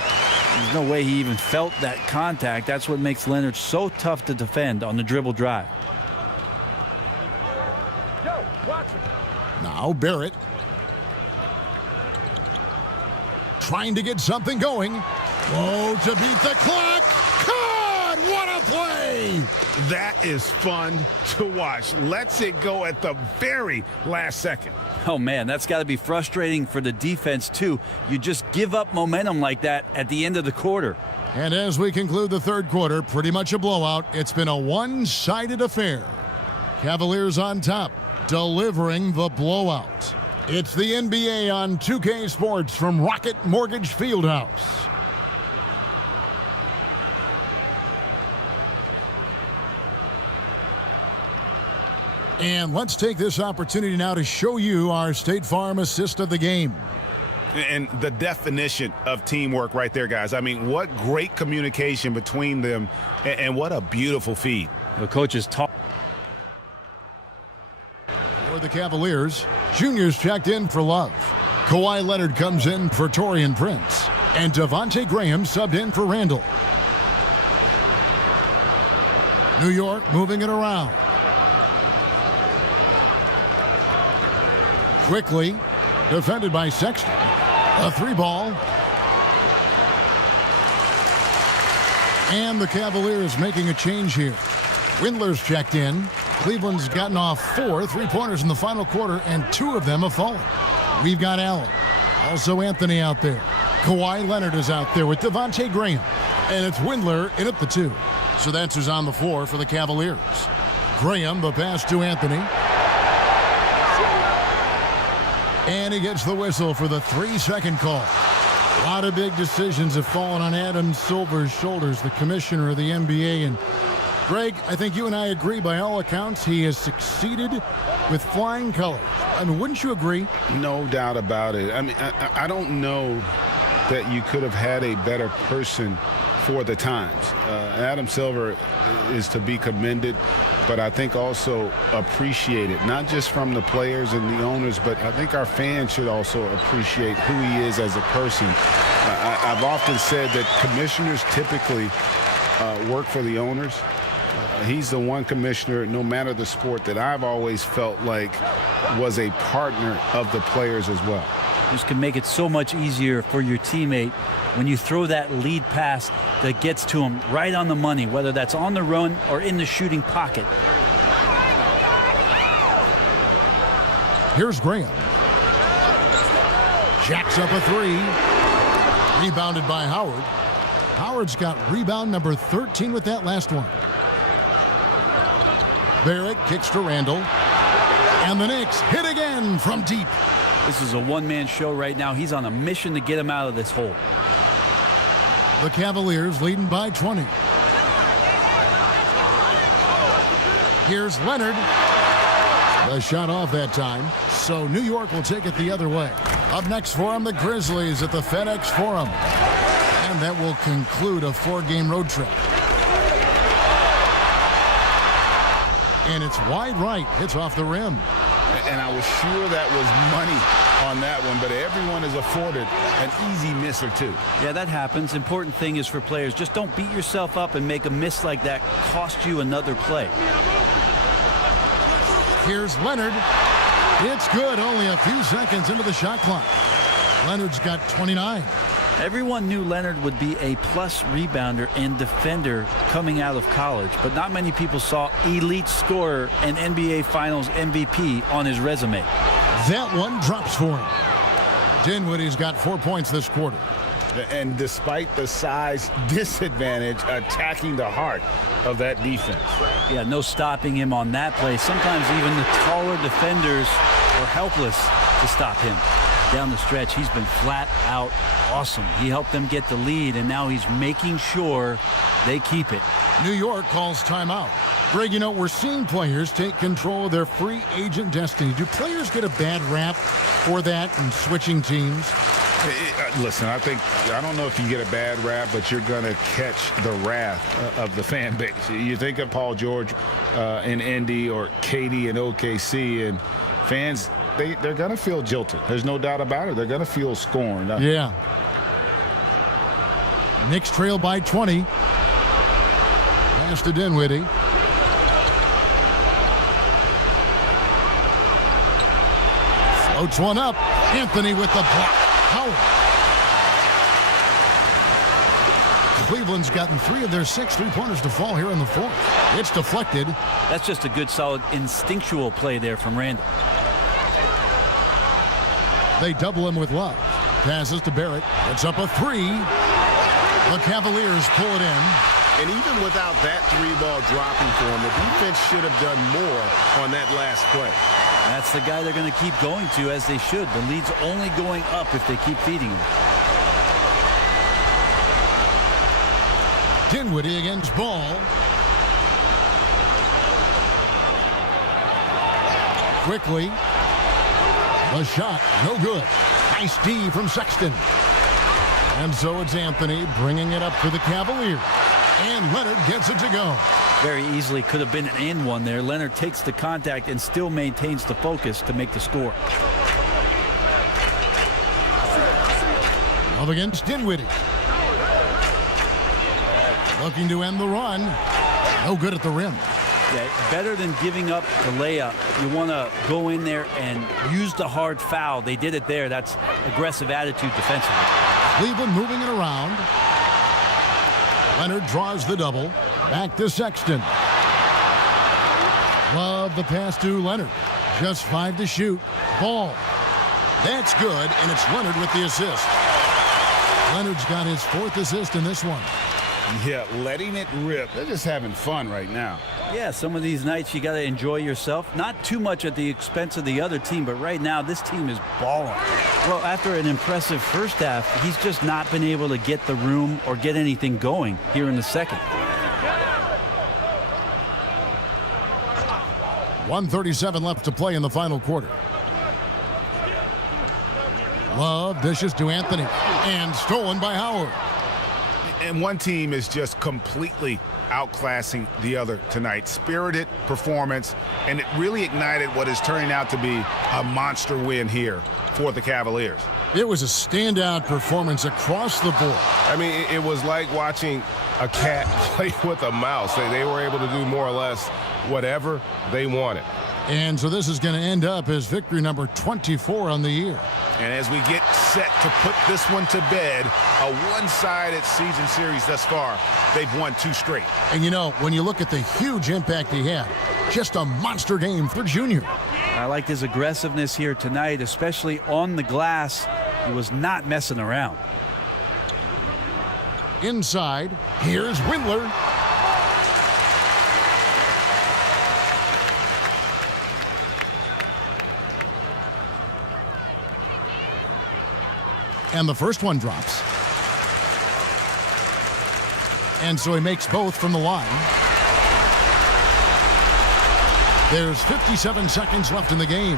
There's no way he even felt that contact. That's what makes Leonard so tough to defend on the dribble drive. Now Barrett. Trying to get something going. Whoa, to beat the clock. God, what a play! That is fun to watch. Lets it go at the very last second. Oh, man, that's got to be frustrating for the defense, too. You just give up momentum like that at the end of the quarter. And as we conclude the third quarter, pretty much a blowout. It's been a one-sided affair. Cavaliers on top, delivering the blowout. It's the NBA on 2K Sports from Rocket Mortgage Fieldhouse. And let's take this opportunity now to show you our State Farm assist of the game. And the definition of teamwork right there, guys. I mean, what great communication between them, and what a beautiful feed. The coaches talk. For the Cavaliers, juniors checked in for Love. Kawhi Leonard comes in for Taurean Prince. And Devontae Graham subbed in for Randall. New York moving it around. Quickly, defended by Sexton. A 3-ball. And the Cavaliers making a change here. Windler's checked in. Cleveland's gotten off 4 3-pointers in the final quarter, and 2 of them have fallen. We've got Allen. Also Anthony out there. Kawhi Leonard is out there with Devontae Graham. And it's Windler in at the 2. So that's who's on the floor for the Cavaliers. Graham, the pass to Anthony. And he gets the whistle for the 3-second call. A lot of big decisions have fallen on Adam Silver's shoulders, the commissioner of the NBA. And Greg, I think you and I agree by all accounts he has succeeded with flying colors. I mean, wouldn't you agree? No doubt about it. I mean, I don't know that you could have had a better person for the times. Adam Silver is to be commended, but I think also appreciated, not just from the players and the owners, but I think our fans should also appreciate who he is as a person. I've often said that commissioners typically work for the owners. He's the one commissioner, no matter the sport, that I've always felt like was a partner of the players as well. This can make it so much easier for your teammate when you throw that lead pass that gets to him right on the money, whether that's on the run or in the shooting pocket. Here's Graham. Jacks up a 3. Rebounded by Howard. Howard's got rebound number 13 with that last one. Barrett kicks to Randall. And the Knicks hit again from deep. This is a one-man show right now. He's on a mission to get him out of this hole. The Cavaliers leading by 20. Here's Leonard. The shot off that time. So New York will take it the other way. Up next for them, the Grizzlies at the FedEx Forum. And that will conclude a 4-game road trip. And it's wide right. Hits off the rim. And I was sure that was money on that one, but everyone is afforded an easy miss or two. Yeah, that happens. Important thing is for players, just don't beat yourself up and make a miss like that cost you another play. Here's Leonard. It's good. Only a few seconds into the shot clock. Leonard's got 29. Everyone knew Leonard would be a plus rebounder and defender coming out of college, but not many people saw elite scorer and NBA Finals MVP on his resume. That one drops for him. Dinwiddie's got 4 points this quarter. And despite the size disadvantage, attacking the heart of that defense. Yeah, no stopping him on that play. Sometimes even the taller defenders were helpless to stop him. Down the stretch, he's been flat out awesome. He helped them get the lead, and now he's making sure they keep it. New York calls timeout. Greg, you know, we're seeing players take control of their free agent destiny. Do players get a bad rap for that and switching teams? Listen, I don't know if you get a bad rap, but you're going to catch the wrath of the fan base. You think of Paul George in Indy or KD in OKC, and fans, they're going to feel jilted. There's no doubt about it. They're going to feel scorned. Yeah. Knicks trail by 20. Pass to Dinwiddie. Floats one up. Anthony with the block. Howard. Cleveland's gotten 3 of their 6 3-pointers to fall here in the fourth. It's deflected. That's just a good, solid, instinctual play there from Randall. They double him with Love. Passes to Barrett. It's up a 3. The Cavaliers pull it in. And even without that 3-ball dropping for him, the defense should have done more on that last play. That's the guy they're going to keep going to, as they should. The lead's only going up if they keep feeding him. Dinwiddie against Ball. Quickly. The shot, no good. Nice D from Sexton. And so it's Anthony bringing it up for the Cavaliers. And Leonard gets it to go. Very easily could have been an and one there. Leonard takes the contact and still maintains the focus to make the score. Up against Dinwiddie. Looking to end the run. No good at the rim. Yeah, better than giving up the layup. You want to go in there and use the hard foul. They did it there. That's aggressive attitude defensively. Cleveland moving it around. Leonard draws the double. Back to Sexton. Love the pass to Leonard. Just 5 to shoot. Ball. That's good, and it's Leonard with the assist. Leonard's got his 4th assist in this one. Yeah, letting it rip. They're just having fun right now. Yeah, some of these nights you got to enjoy yourself. Not too much at the expense of the other team, but right now this team is balling. Well, after an impressive first half, he's just not been able to get the room or get anything going here in the second. 1:37 left to play in the final quarter. Love dishes to Anthony. And stolen by Howard. And one team is just completely outclassing the other tonight. Spirited performance, and it really ignited what is turning out to be a monster win here for the Cavaliers. It was a standout performance across the board. I mean, it was like watching a cat play with a mouse. They were able to do more or less whatever they wanted. And so this is going to end up as victory number 24 on the year. And as we get set to put this one to bed, a one-sided season series thus far, they've won 2 straight. And you know, when you look at the huge impact he had, just a monster game for Junior. I liked his aggressiveness here tonight, especially on the glass. He was not messing around. Inside, here's Windler. And the first one drops. And so he makes both from the line. There's 57 seconds left in the game.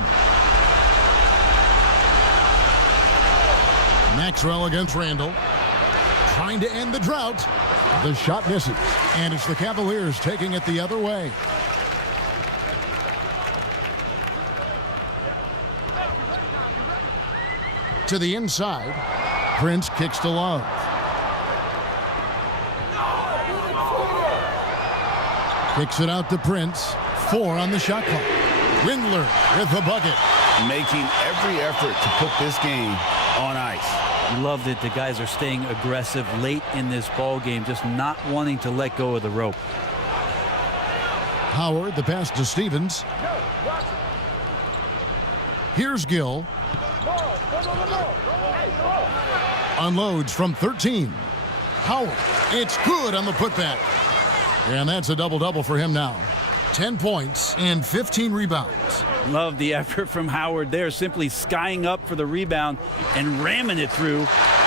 Maxwell against Randall. Trying to end the drought. The shot misses. And it's the Cavaliers taking it the other way. To the inside. Prince kicks to Love. Kicks it out to Prince. 4 on the shot clock. Windler with the bucket. Making every effort to put this game on ice. Love that the guys are staying aggressive late in this ball game, just not wanting to let go of the rope. Howard, the pass to Stevens. Here's Gill. Unloads from 13. Howard. It's good on the putback. And that's a double-double for him now. 10 points and 15 rebounds. Love the effort from Howard there, simply skying up for the rebound and ramming it through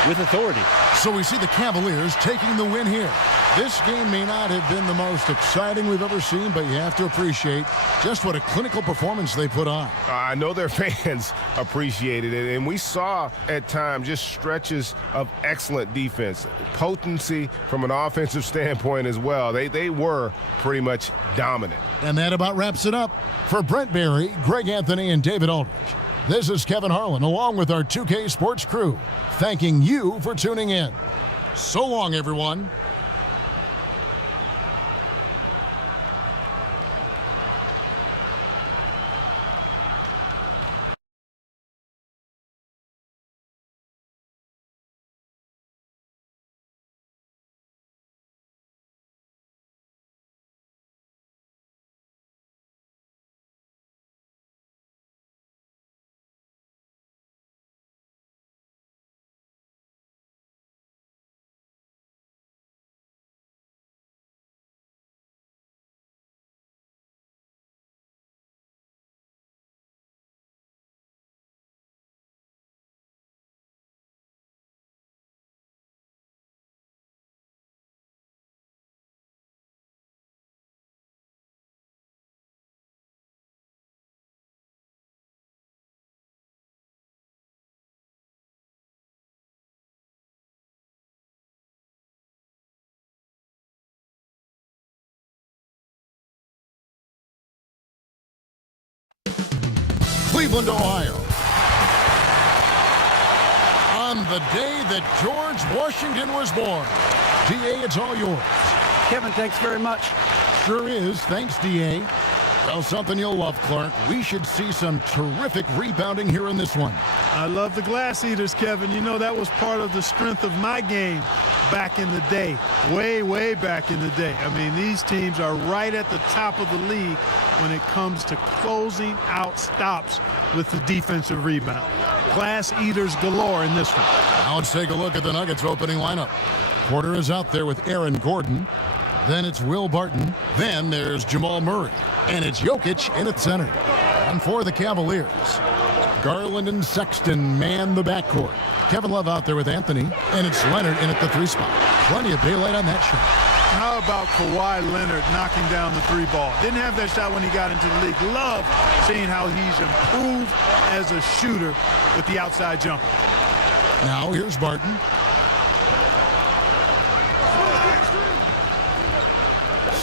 with authority. So we see the Cavaliers taking the win here. This game may not have been the most exciting we've ever seen, but you have to appreciate just what a clinical performance they put on. I know their fans appreciated it, and we saw at times just stretches of excellent defense, potency from an offensive standpoint as well. They were pretty much dominant. And that about wraps it up. For Brent Barry, Greg Anthony, and David Aldridge, this is Kevin Harlan along with our 2K Sports crew, thanking you for tuning in. So long, everyone. Cleveland, Ohio. On the day that George Washington was born. D.A., it's all yours. Kevin, thanks very much. Sure is. Thanks, D.A. Well, something you'll love, Clark. We should see some terrific rebounding here in this one. I love the glass eaters, Kevin. You know, that was part of the strength of my game back in the day. Way back in the day. I mean, these teams are right at the top of the league when it comes to closing out stops with the defensive rebound. Glass eaters galore in this one. Now let's take a look at the Nuggets opening lineup. Porter is out there with Aaron Gordon. Then it's Will Barton. Then there's Jamal Murray. And it's Jokic in at center. And for the Cavaliers, Garland and Sexton man the backcourt. Kevin Love out there with Anthony. And it's Leonard in at the 3 spot. Plenty of daylight on that shot. How about Kawhi Leonard knocking down the 3 ball? Didn't have that shot when he got into the league. Love seeing how he's improved as a shooter with the outside jumper. Now here's Barton.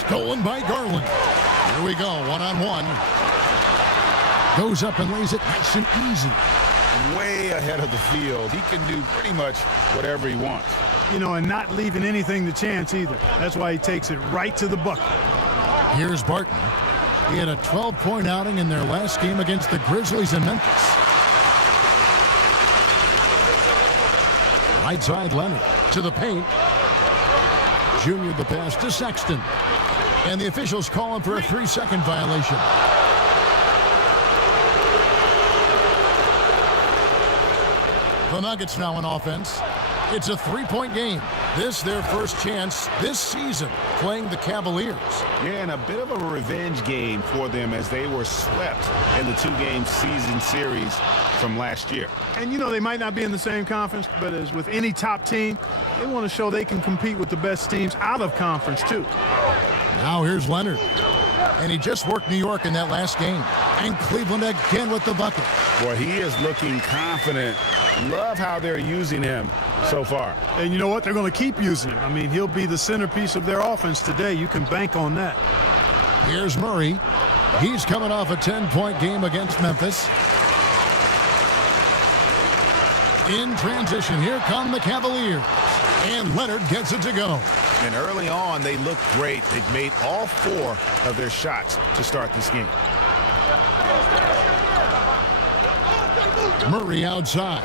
Stolen by Garland. Here we go, one-on-one. Goes up and lays it nice and easy. Way ahead of the field. He can do pretty much whatever he wants. You know, and not leaving anything to chance either. That's why he takes it right to the bucket. Here's Barton. He had a 12-point outing in their last game against the Grizzlies in Memphis. Right side Leonard to the paint. Junior the pass to Sexton. And the officials call him for a 3-second violation. The Nuggets now on offense. It's a 3-point game. This their first chance this season playing the Cavaliers. Yeah, and a bit of a revenge game for them as they were swept in the 2-game season series from last year. And, you know, they might not be in the same conference, but as with any top team, they want to show they can compete with the best teams out of conference, too. Now here's Leonard. And he just worked New York in that last game. And Cleveland again with the bucket. Boy, he is looking confident. Love how they're using him so far. And you know what? They're going to keep using him. I mean, he'll be the centerpiece of their offense today. You can bank on that. Here's Murray. He's coming off a 10-point game against Memphis. In transition, here come the Cavaliers. And Leonard gets it to go. And early on, they looked great. They've made all 4 of their shots to start this game. Murray outside.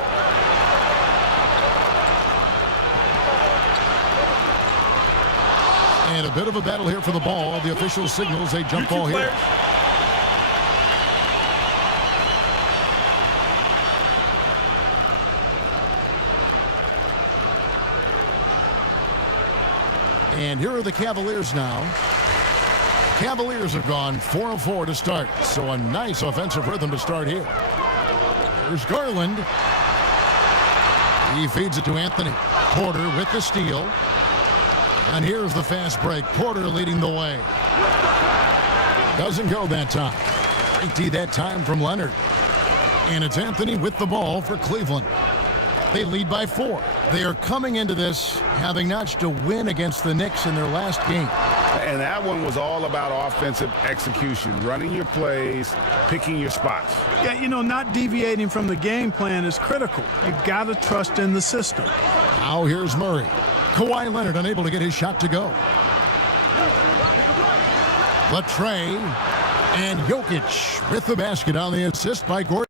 And a bit of a battle here for the ball. The official signals a jump ball here. And here are the Cavaliers now. Cavaliers have gone 4 of 4 to start. So a nice offensive rhythm to start here. Here's Garland. He feeds it to Anthony. Porter with the steal. And here's the fast break. Porter leading the way. Doesn't go that time. Great D that time from Leonard. And it's Anthony with the ball for Cleveland. They lead by 4. They are coming into this having notched a win against the Knicks in their last game. And that one was all about offensive execution, running your plays, picking your spots. Yeah, you know, not deviating from the game plan is critical. You got to trust in the system. Now here's Murray. Kawhi Leonard unable to get his shot to go. Latrey and Jokic with the basket on the assist by Gordon.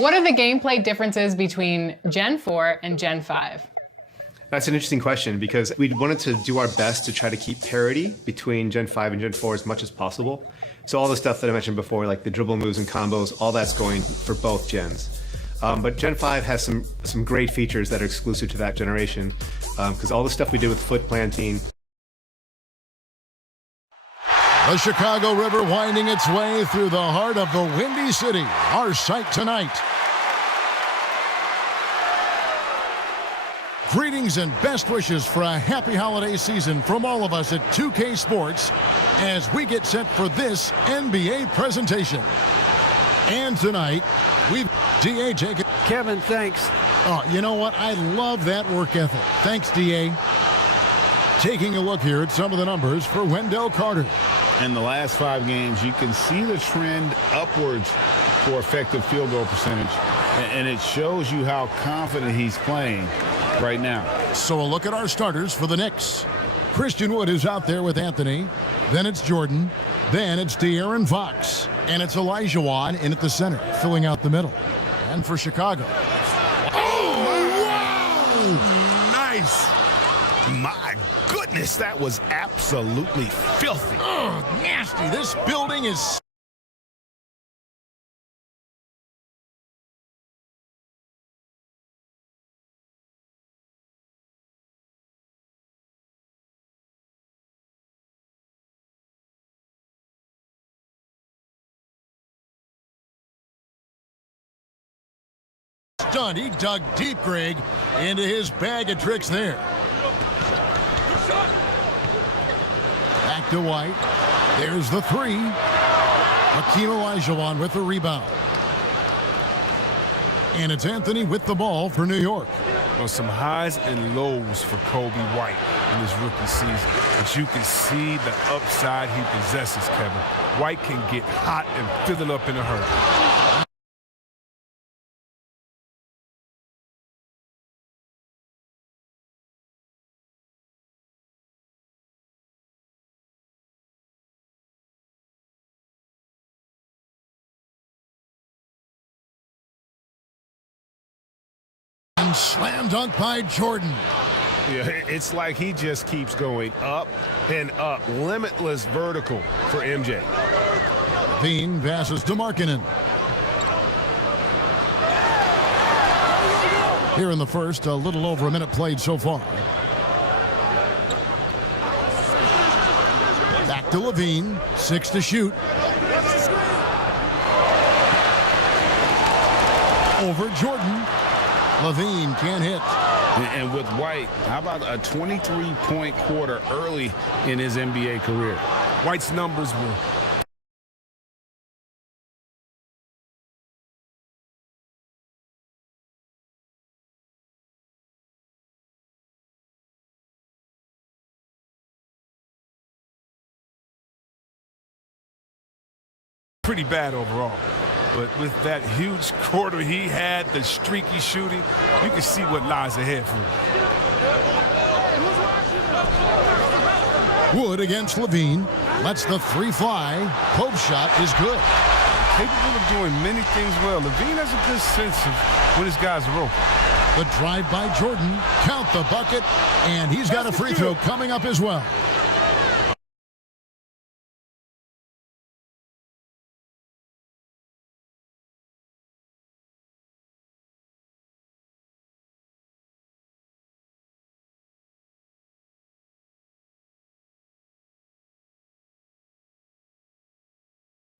What are the gameplay differences between Gen 4 and Gen 5? That's an interesting question because we wanted to do our best to try to keep parity between Gen 5 and Gen 4 as much as possible. So all the stuff that I mentioned before, like the dribble moves and combos, all that's going for both gens. But Gen 5 has some great features that are exclusive to that generation because all the stuff we did with foot planting. The Chicago River winding its way through the heart of the Windy City, our sight tonight. Greetings and best wishes for a happy holiday season from all of us at 2K Sports as we get set for this NBA presentation. And tonight, we've DA taken. Kevin, thanks. Oh, you know what? I love that work ethic. Thanks, DA. Taking a look here at some of the numbers for Wendell Carter. In the last 5 games, you can see the trend upwards for effective field goal percentage. And it shows you how confident he's playing right now. So a look at our starters for the Knicks. Christian Wood is out there with Anthony. Then it's Jordan. Then it's De'Aaron Fox. And it's Elijah Wan in at the center, filling out the middle. And for Chicago. Oh, wow! Nice. My goodness, that was absolutely filthy. Oh, nasty. This building is... done. He dug deep, Greg, into his bag of tricks there. Back to White. There's the 3. Hakeem Olajuwon with the rebound. And it's Anthony with the ball for New York. Well, some highs and lows for Kobe White in his rookie season. But you can see the upside he possesses, Kevin. White can get hot and fill it up in a hurry. Slam dunk by Jordan. Yeah, it's like he just keeps going up and up. Limitless vertical for MJ. Veen passes to Markkanen. Here in the first, a little over a minute played so far. Back to Levine. 6 to shoot. Over Jordan. Levine can't hit. And with White, how about a 23-point quarter early in his NBA career? White's numbers were pretty bad overall. But with that huge quarter he had, the streaky shooting, you can see what lies ahead for him. Wood against Levine. Lets the 3 fly. Pope shot is good. Capable of doing many things well. Levine has a good sense of when his guys are open. The drive by Jordan. Count the bucket. And he's got a free throw coming up as well.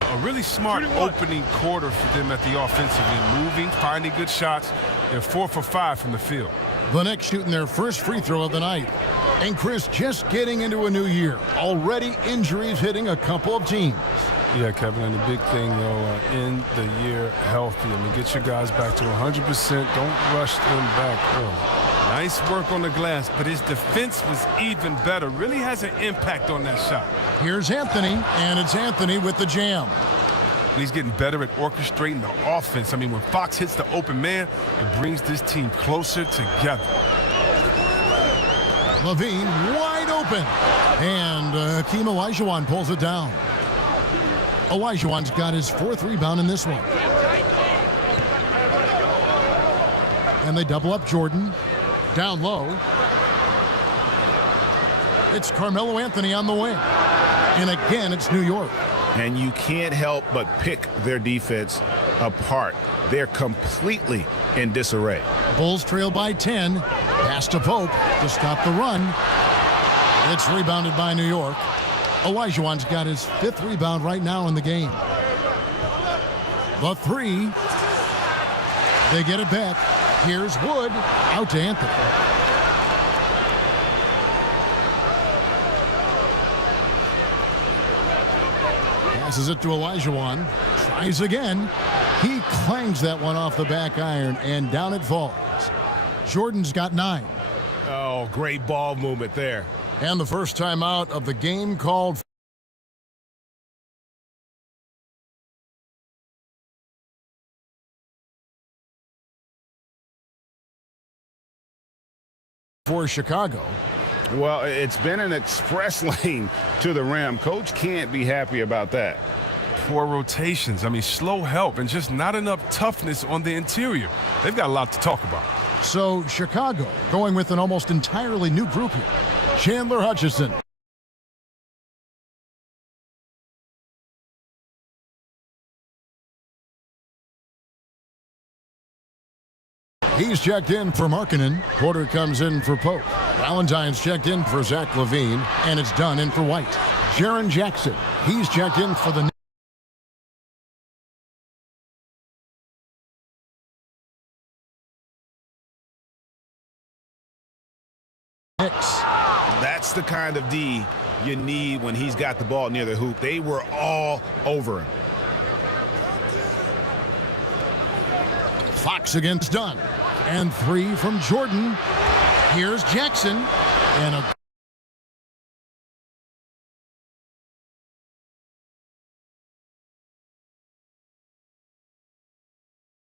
A really smart opening quarter for them at the offensive end. Moving, finding good shots. They're 4 for 5 from the field. The Knicks shooting their first free throw of the night. And Chris just getting into a new year. Already injuries hitting a couple of teams. Yeah, Kevin, and the big thing, though, end the year healthy. I mean, get your guys back to 100%. Don't rush them back early. Nice work on the glass, but his defense was even better. Really has an impact on that shot. Here's Anthony, and it's Anthony with the jam. And he's getting better at orchestrating the offense. I mean, when Fox hits the open man, it brings this team closer together. Levine wide open. And Hakeem Olajuwon pulls it down. Olajuwon's got his 4th rebound in this one. And they double up Jordan. Down low. It's Carmelo Anthony on the wing. And again, it's New York. And you can't help but pick their defense apart. They're completely in disarray. Bulls trail by 10. Pass to Pope to stop the run. It's rebounded by New York. Olajuwon's got his 5th rebound right now in the game. The 3. They get it back. Here's Wood. Out to Anthony. Passes it to Olajuwon. Tries again. He clangs that one off the back iron, and down it falls. Jordan's got 9. Oh, great ball movement there. And the first time out of the game called for Chicago. Well, it's been an express lane to the rim. Coach can't be happy about that. Poor rotations. I mean, slow help and just not enough toughness on the interior. They've got a lot to talk about. So Chicago going with an almost entirely new group here. Chandler Hutchison. He's checked in for Markkanen. Porter comes in for Pope. Valentine's checked in for Zach LaVine. And it's done in for White. Jaren Jackson. He's checked in for the Knicks. That's the kind of D you need when he's got the ball near the hoop. They were all over him. Fox against Dunn. And 3 from Jordan. Here's Jackson. And a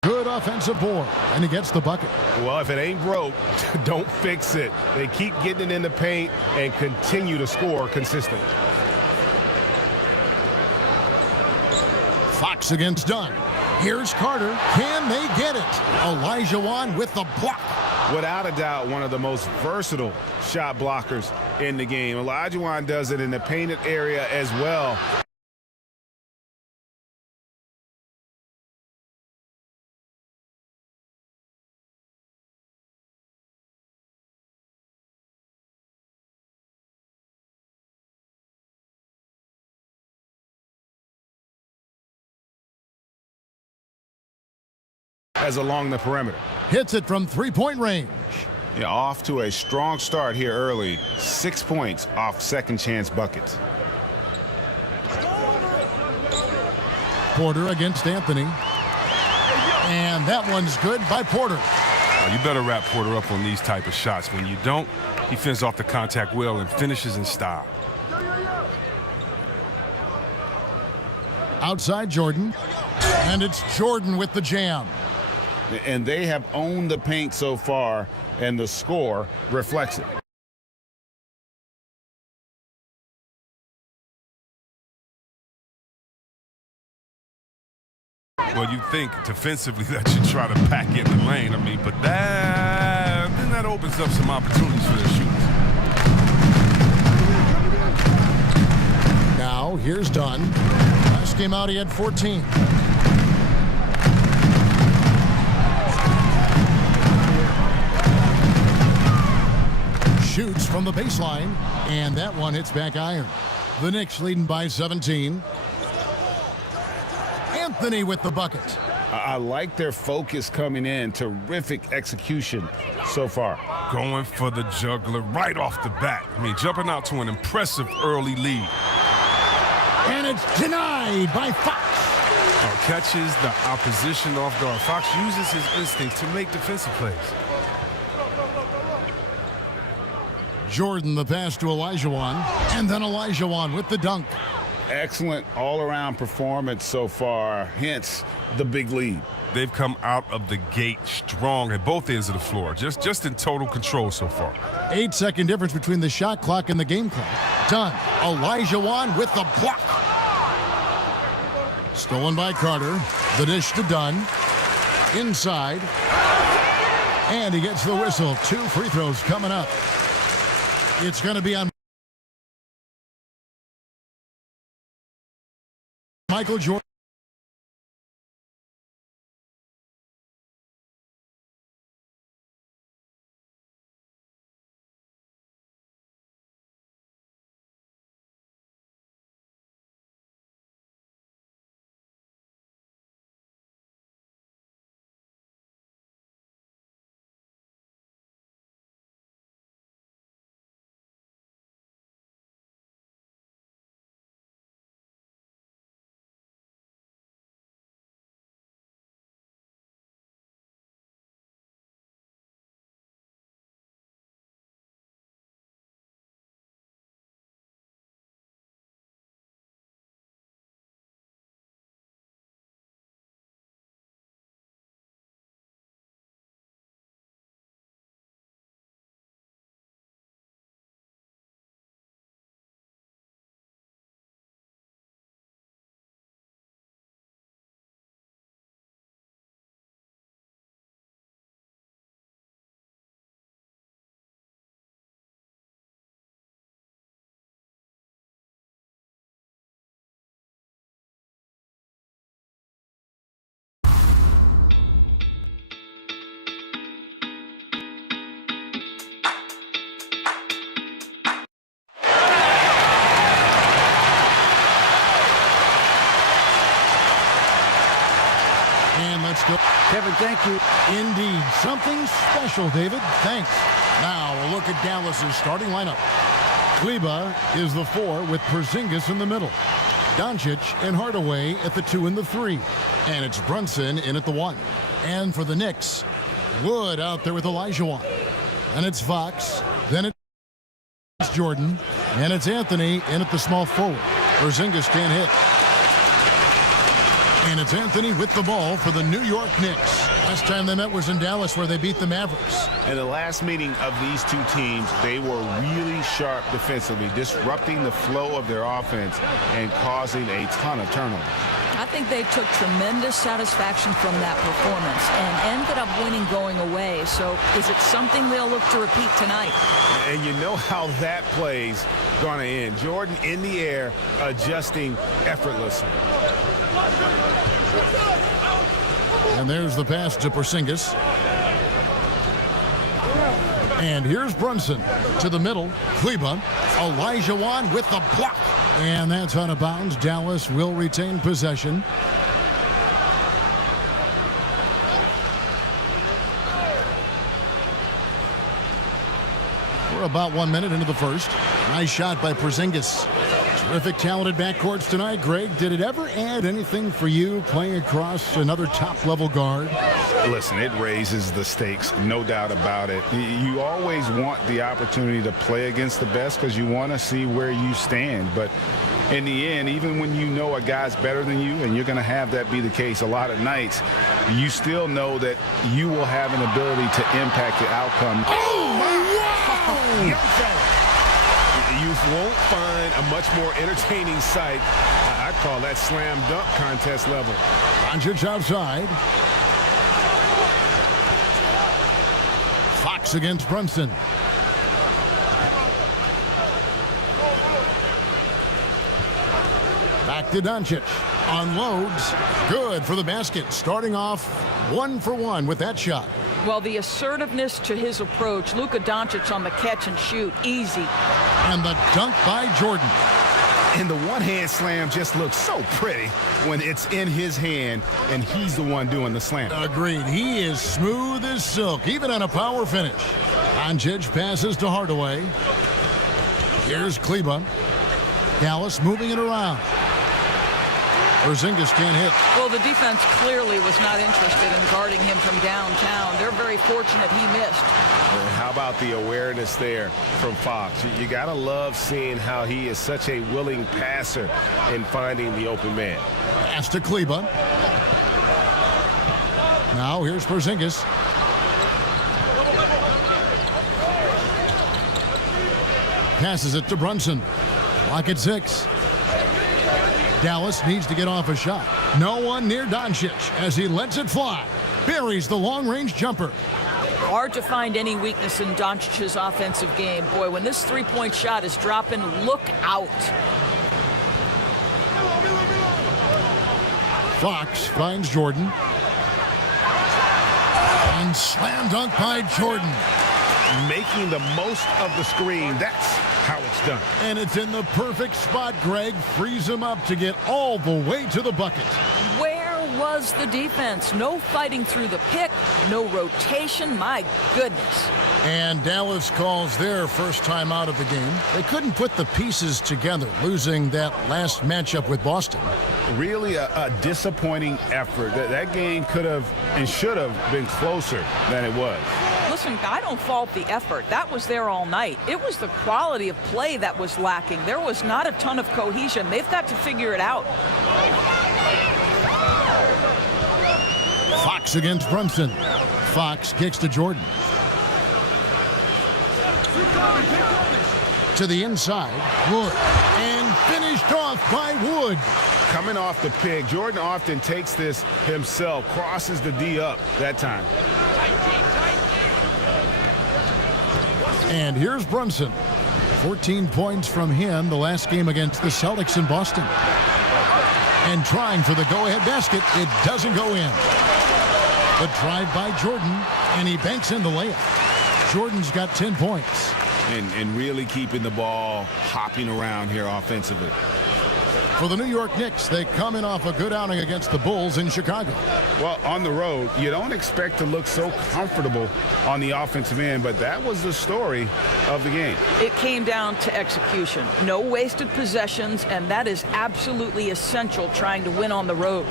good offensive board. And he gets the bucket. Well, if it ain't broke, don't fix it. They keep getting it in the paint and continue to score consistently. Fox against Dunn. Here's Carter. Can they get it? Olajuwon with the block. Without a doubt, one of the most versatile shot blockers in the game. Olajuwon does it in the painted area as well. As along the perimeter. Hits it from 3-point range. Yeah, off to a strong start here early. 6 points off second chance buckets. Porter against Anthony. And that one's good by Porter. You better wrap Porter up on these type of shots. When you don't, he fends off the contact well and finishes in style. Outside Jordan. And it's Jordan with the jam. And they have owned the paint so far, and the score reflects it. Well, you think defensively that you try to pack in the lane. I mean, but then that opens up some opportunities for their shooters. Now, here's Dunn. Last game out, he had 14. Shoots from the baseline, and that one hits back iron. The Knicks leading by 17. Anthony with the bucket. I like their focus coming in. Terrific execution so far. Going for the juggler right off the bat. I mean, jumping out to an impressive early lead. And it's denied by Fox. Catches the opposition off guard. Fox uses his instinct to make defensive plays. Jordan the pass to Olajuwon, and then Olajuwon with the dunk. Excellent all-around performance so far, hence the big lead. They've come out of the gate strong at both ends of the floor, just in total control so far. 8-second difference between the shot clock and the game clock. Done. Olajuwon with the block. Stolen by Carter. The dish to Dunn. Inside. And he gets the whistle. 2 free throws coming up. It's going to be on Michael Jordan. Let's go. Kevin, thank you. Indeed. Something special, David. Thanks. Now a look at Dallas's starting lineup. Kleba is the 4 with Porzingis in the middle. Doncic and Hardaway at the 2 and the 3. And it's Brunson in at the 1. And for the Knicks, Wood out there with Olajuwon. And it's Fox. Then it's Jordan. And it's Anthony in at the small forward. Porzingis can't hit. And it's Anthony with the ball for the New York Knicks. Last time they met was in Dallas, where they beat the Mavericks. In the last meeting of these two teams, they were really sharp defensively, disrupting the flow of their offense and causing a ton of turnovers. I think they took tremendous satisfaction from that performance and ended up winning going away. So is it something they'll look to repeat tonight? And you know how that play's going to end. Jordan in the air, adjusting effortlessly. And there's the pass to Porzingis. And here's Brunson to the middle. Kleba. Olajuwon with the block. And that's out of bounds. Dallas will retain possession. We're about 1 minute into the first. Nice shot by Porzingis. Terrific, talented backcourts tonight. Greg, did it ever add anything for you playing across another top-level guard? Listen, it raises the stakes, no doubt about it. You always want the opportunity to play against the best because you want to see where you stand. But in the end, even when you know a guy's better than you, and you're going to have that be the case a lot of nights, you still know that you will have an ability to impact the outcome. Oh, my wow! You won't find a much more entertaining sight. I call that slam dunk contest level. Doncic outside. Fox against Brunson. Back to Doncic. Unloads. Good for the basket. Starting off 1 for 1 with that shot. Well, the assertiveness to his approach, Luka Doncic on the catch and shoot, easy. And the dunk by Jordan. And the one-hand slam just looks so pretty when it's in his hand and he's the one doing the slam. Agreed. He is smooth as silk, even on a power finish. Doncic passes to Hardaway. Here's Kleba. Dallas moving it around. Porzingis can't hit. Well, the defense clearly was not interested in guarding him from downtown. They're very fortunate he missed. How about the awareness there from Fox? You got to love seeing how he is such a willing passer in finding the open man. Pass to Kleba. Now here's Porzingis. Passes it to Brunson. Clock at 6. Dallas needs to get off a shot. No one near Doncic as he lets it fly. Buries the long-range jumper. Hard to find any weakness in Doncic's offensive game. Boy, when this three-point shot is dropping, look out. Fox finds Jordan. And slam dunk by Jordan. Making the most of the screen. That's how it's done. And it's in the perfect spot. Greg frees him up to get all the way to the bucket. Where was the defense? No fighting through the pick, no rotation. My goodness. And Dallas calls their first time out of the game. They couldn't put the pieces together, losing that last matchup with Boston. Really a disappointing effort. That game could have and should have been closer than it was. Listen, I don't fault the effort. That was there all night. It was the quality of play that was lacking. There was not a ton of cohesion. They've got to figure it out. Fox against Brunson. Fox kicks to Jordan. To the inside, Wood. And finished off by Wood. Coming off the pick, Jordan often takes this himself, crosses the D up that time. And here's Brunson. 14 points from him the last game against the Celtics in Boston. And trying for the go-ahead basket. It doesn't go in. The drive by Jordan, and he banks in the layup. Jordan's got 10 points. And really keeping the ball hopping around here offensively. For the New York Knicks, they come in off a good outing against the Bulls in Chicago. Well, on the road, you don't expect to look so comfortable on the offensive end, but that was the story of the game. It came down to execution. No wasted possessions, and that is absolutely essential trying to win on the road.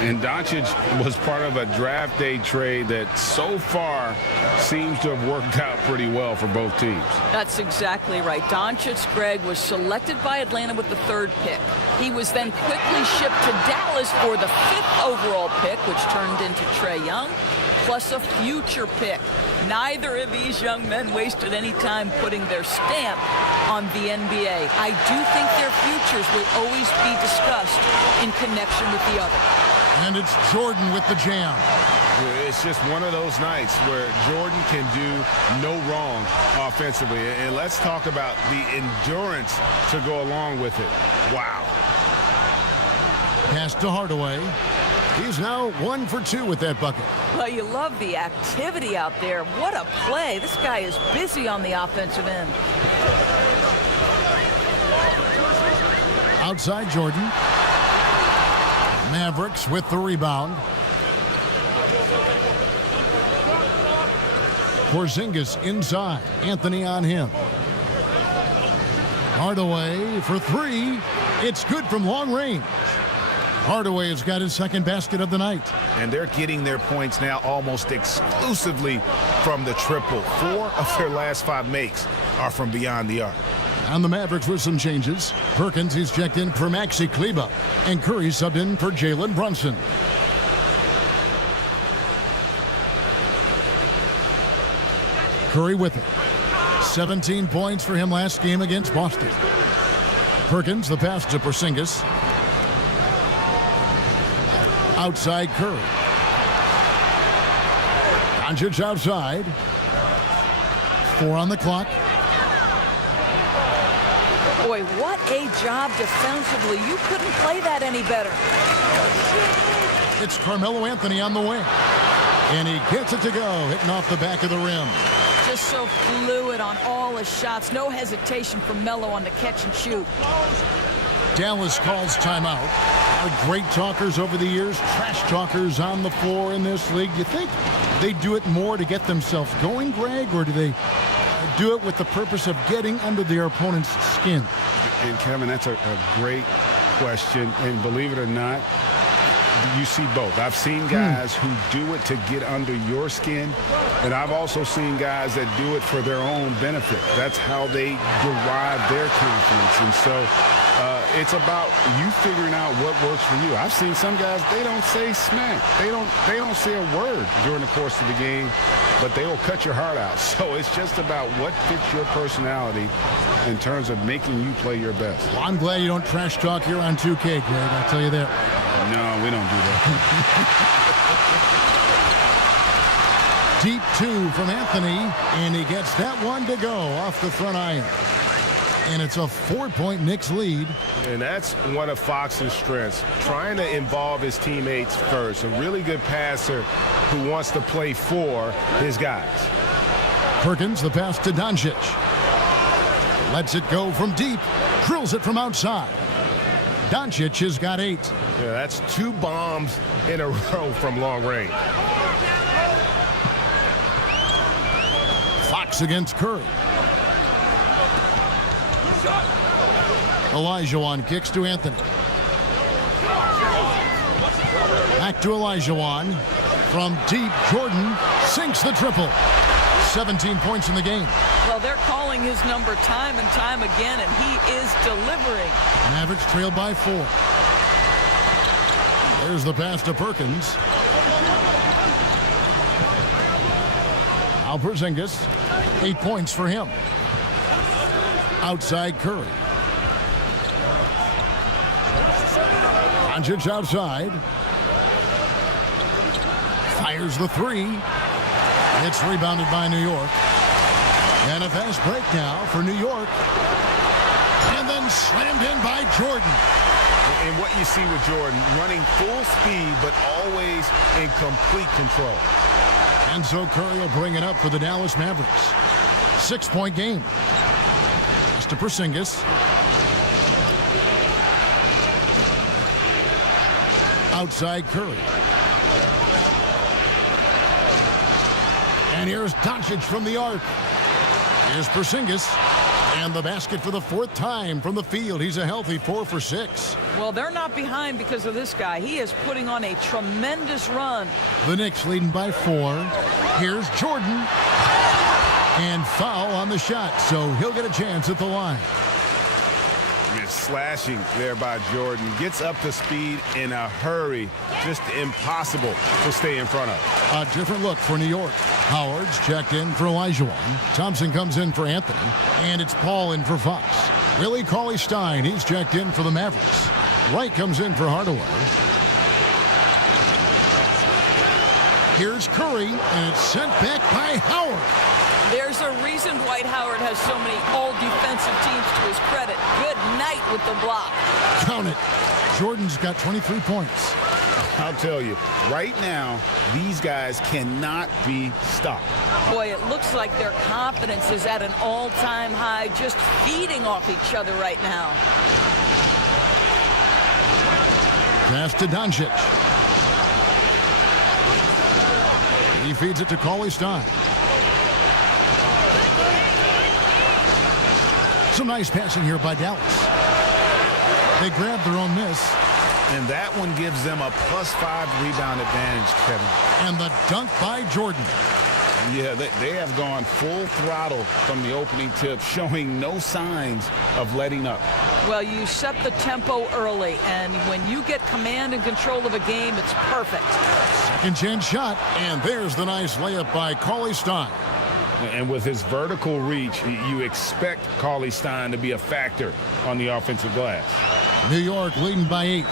And Doncic was part of a draft day trade that so far seems to have worked out pretty well for both teams. That's exactly right. Doncic, Greg, was selected by Atlanta with the 3rd pick. He was then quickly shipped to Dallas for the 5th overall pick, which turned into Trae Young, plus a future pick. Neither of these young men wasted any time putting their stamp on the NBA. I do think their futures will always be discussed in connection with the other. And it's Jordan with the jam. It's just one of those nights where Jordan can do no wrong offensively. And let's talk about the endurance to go along with it. Wow. Pass to Hardaway. He's now 1 for 2 with that bucket. Well, you love the activity out there. What a play. This guy is busy on the offensive end. Outside Jordan. Mavericks with the rebound. Porzingis inside. Anthony on him. Hardaway for 3. It's good from long range. Hardaway has got his 2nd basket of the night. And they're getting their points now almost exclusively from the triple. 4 of their last 5 makes are from beyond the arc. And the Mavericks with some changes. Perkins is checked in for Maxi Kleba. And Curry subbed in for Jalen Brunson. Curry with it. 17 points for him last game against Boston. Perkins, the pass to Porzingis. Outside Curry. Doncic outside. 4 on the clock. Boy, what a job defensively. You couldn't play that any better. It's Carmelo Anthony on the wing. And he gets it to go, hitting off the back of the rim. Just so fluid on all his shots. No hesitation from Melo on the catch and shoot. Dallas calls timeout. Our great talkers over the years, trash talkers on the floor in this league. Do you think they do it more to get themselves going, Greg, or do they do it with the purpose of getting under their opponent's skin? And Kevin, that's a great question. And believe it or not, you see both. I've seen guys who do it to get under your skin, and I've also seen guys that do it for their own benefit. That's how they derive their confidence. And so it's about you figuring out what works for you. I've seen some guys, they don't say smack. They don't say a word during the course of the game, but they will cut your heart out. So it's just about what fits your personality in terms of making you play your best. Well, I'm glad you don't trash talk here on 2K, Greg. I'll tell you that. No, we don't do that. Deep two from Anthony, and he gets that one to go off the front iron. And it's a 4-point Knicks lead. And that's one of Fox's strengths, trying to involve his teammates first. A really good passer who wants to play for his guys. Perkins, the pass to Doncic. Lets it go from deep, drills it from outside. Doncic has got 8. Yeah, that's 2 bombs in a row from long range. Fox against Curry. Olajuwon kicks to Anthony. Back to Olajuwon. From deep, Jordan sinks the triple. 17 points in the game. Well, they're calling his number time and time again, and he is delivering. Mavericks trail by 4. There's the pass to Perkins. Now Porzingis, 8 points for him. Outside Curry. Doncic outside. Fires the 3. It's rebounded by New York. And a fast break now for New York. And then slammed in by Jordan. And what you see with Jordan, running full speed, but always in complete control. And so Curry will bring it up for the Dallas Mavericks. 6-point game. Pass to Porzingis. Outside Curry. And here's Doncic from the arc. Here's Porzingis. And the basket for the 4th time from the field. He's a healthy 4 for 6. Well, they're not behind because of this guy. He is putting on a tremendous run. The Knicks leading by 4. Here's Jordan. And foul on the shot, so he'll get a chance at the line. Slashing there by Jordan. Gets up to speed in a hurry. Just impossible to stay in front of. A different look for New York. Howard's checked in for Olajuwon. Thompson comes in for Anthony. And it's Paul in for Fox. Willie Cauley-Stein, he's checked in for the Mavericks. Wright comes in for Hardaway. Here's Curry, and it's sent back by Howard. There's a reason Dwight Howard has so many all-defensive teams to his credit. Good night with the block. Count it. Jordan's got 23 points. I'll tell you, right now, these guys cannot be stopped. Boy, it looks like their confidence is at an all-time high, just feeding off each other right now. Pass to Doncic. He feeds it to Cauley-Stein. Some nice passing here by Dallas. They grab their own miss. And that one gives them a +5 rebound advantage, Kevin. And the dunk by Jordan. Yeah, they have gone full throttle from the opening tip, showing no signs of letting up. Well, you set the tempo early, and when you get command and control of a game, it's perfect. Second chance shot, and there's the nice layup by Cauley-Stein. And with his vertical reach, you expect Cauley-Stein to be a factor on the offensive glass. New York leading by 8.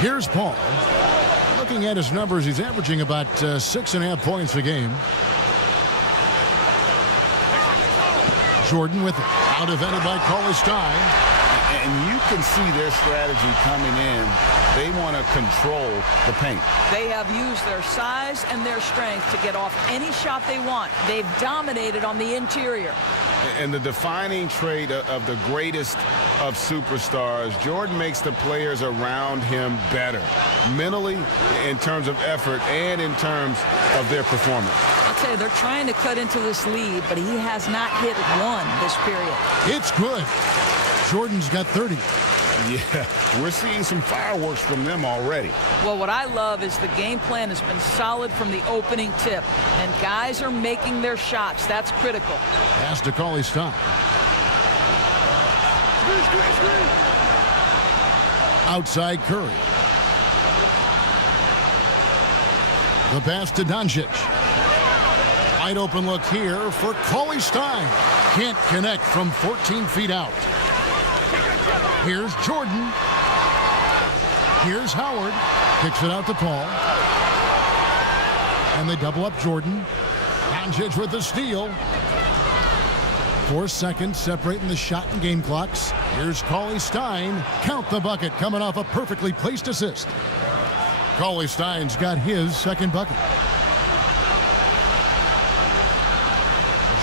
Here's Paul. Looking at his numbers, he's averaging about 6.5 points a game. Jordan with it. Out defended by Cauley-Stein. And you can see their strategy coming in. They want to control the paint. They have used their size and their strength to get off any shot they want. They've dominated on the interior. And the defining trait of the greatest of superstars, Jordan makes the players around him better, mentally, in terms of effort, and in terms of their performance. I'll tell you, they're trying to cut into this lead, but he has not hit one this period. It's good. Jordan's got 30. Yeah, we're seeing some fireworks from them already. Well, what I love is the game plan has been solid from the opening tip, and guys are making their shots. That's critical. Pass to Cauley-Stein. Outside Curry. The pass to Doncic. Wide open look here for Cauley-Stein. Can't connect from 14 feet out. Here's Jordan. Here's Howard. Kicks it out to Paul. And they double up Jordan. Doncic with the steal. 4 seconds separating the shot and game clocks. Here's Cauley Stein. Count the bucket, coming off a perfectly placed assist. Cauley Stein's got his second bucket.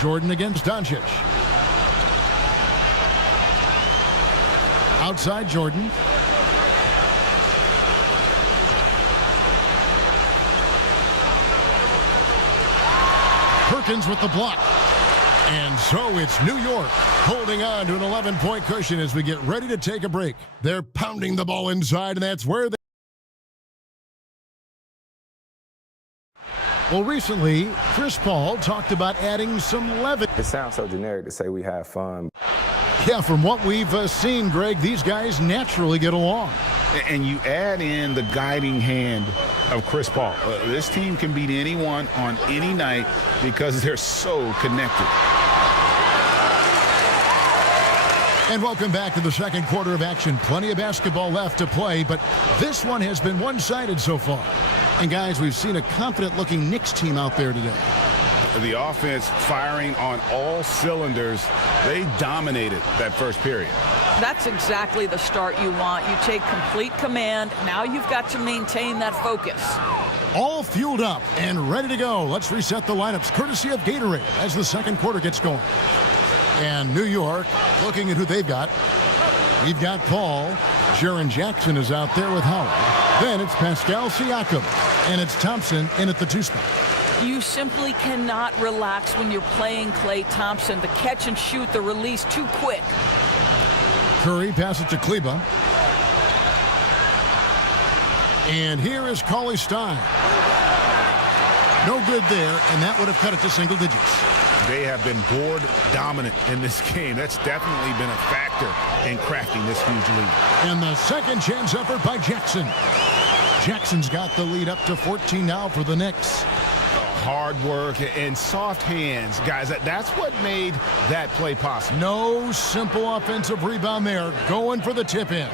Jordan against Doncic. Outside Jordan. Perkins with the block. And so it's New York holding on to an 11-point cushion as we get ready to take a break. They're pounding the ball inside, and that's where they... Well, recently, Chris Paul talked about adding some levity. It sounds so generic to say we have fun. Yeah, from what we've seen, Greg, these guys naturally get along. And you add in the guiding hand of Chris Paul. This team can beat anyone on any night because they're so connected. And welcome back to the second quarter of action. Plenty of basketball left to play, but this one has been one-sided so far. And guys, we've seen a confident-looking Knicks team out there today. The offense firing on all cylinders. They dominated that first period. That's exactly the start you want. You take complete command. Now you've got to maintain that focus. All fueled up and ready to go. Let's reset the lineups courtesy of Gatorade as the second quarter gets going. And New York, looking at who they've got. We've got Paul. Jaren Jackson is out there with Howard. Then it's Pascal Siakam. And it's Thompson in at the 2 spot. You simply cannot relax when you're playing Klay Thompson. The catch and shoot, the release too quick. Curry passes to Kleba. And here is Cauley Stein. No good there, and that would have cut it to single digits. They have been board dominant in this game. That's definitely been a factor in crafting this huge lead. And the second chance effort by Jackson. Jackson's got the lead up to 14 now for the Knicks. Hard work and soft hands, guys. That's what made that play possible. No simple offensive rebound there. Going for the tip in.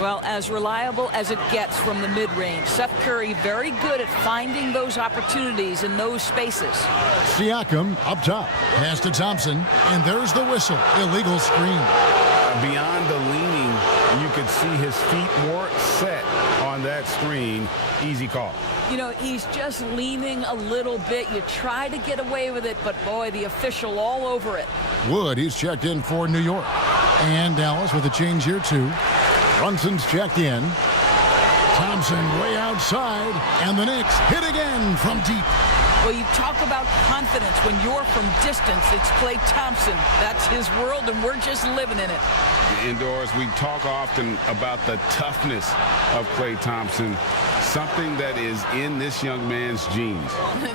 Well, as reliable as it gets from the mid-range. Seth Curry very good at finding those opportunities in those spaces. Siakam up top. Pass to Thompson. And there's the whistle. Illegal screen. Beyond the leaning, you could see his feet more set on that screen. Easy call. You know, he's just leaning a little bit. You try to get away with it, but boy, the official all over it. Wood, he's checked in for New York. And Dallas with a change here too. Brunson's checked in. Thompson way outside. And the Knicks hit again from deep. Well, you talk about confidence when you're from distance. It's Klay Thompson. That's his world, and we're just living in it. Indoors, we talk often about the toughness of Klay Thompson, something that is in this young man's genes.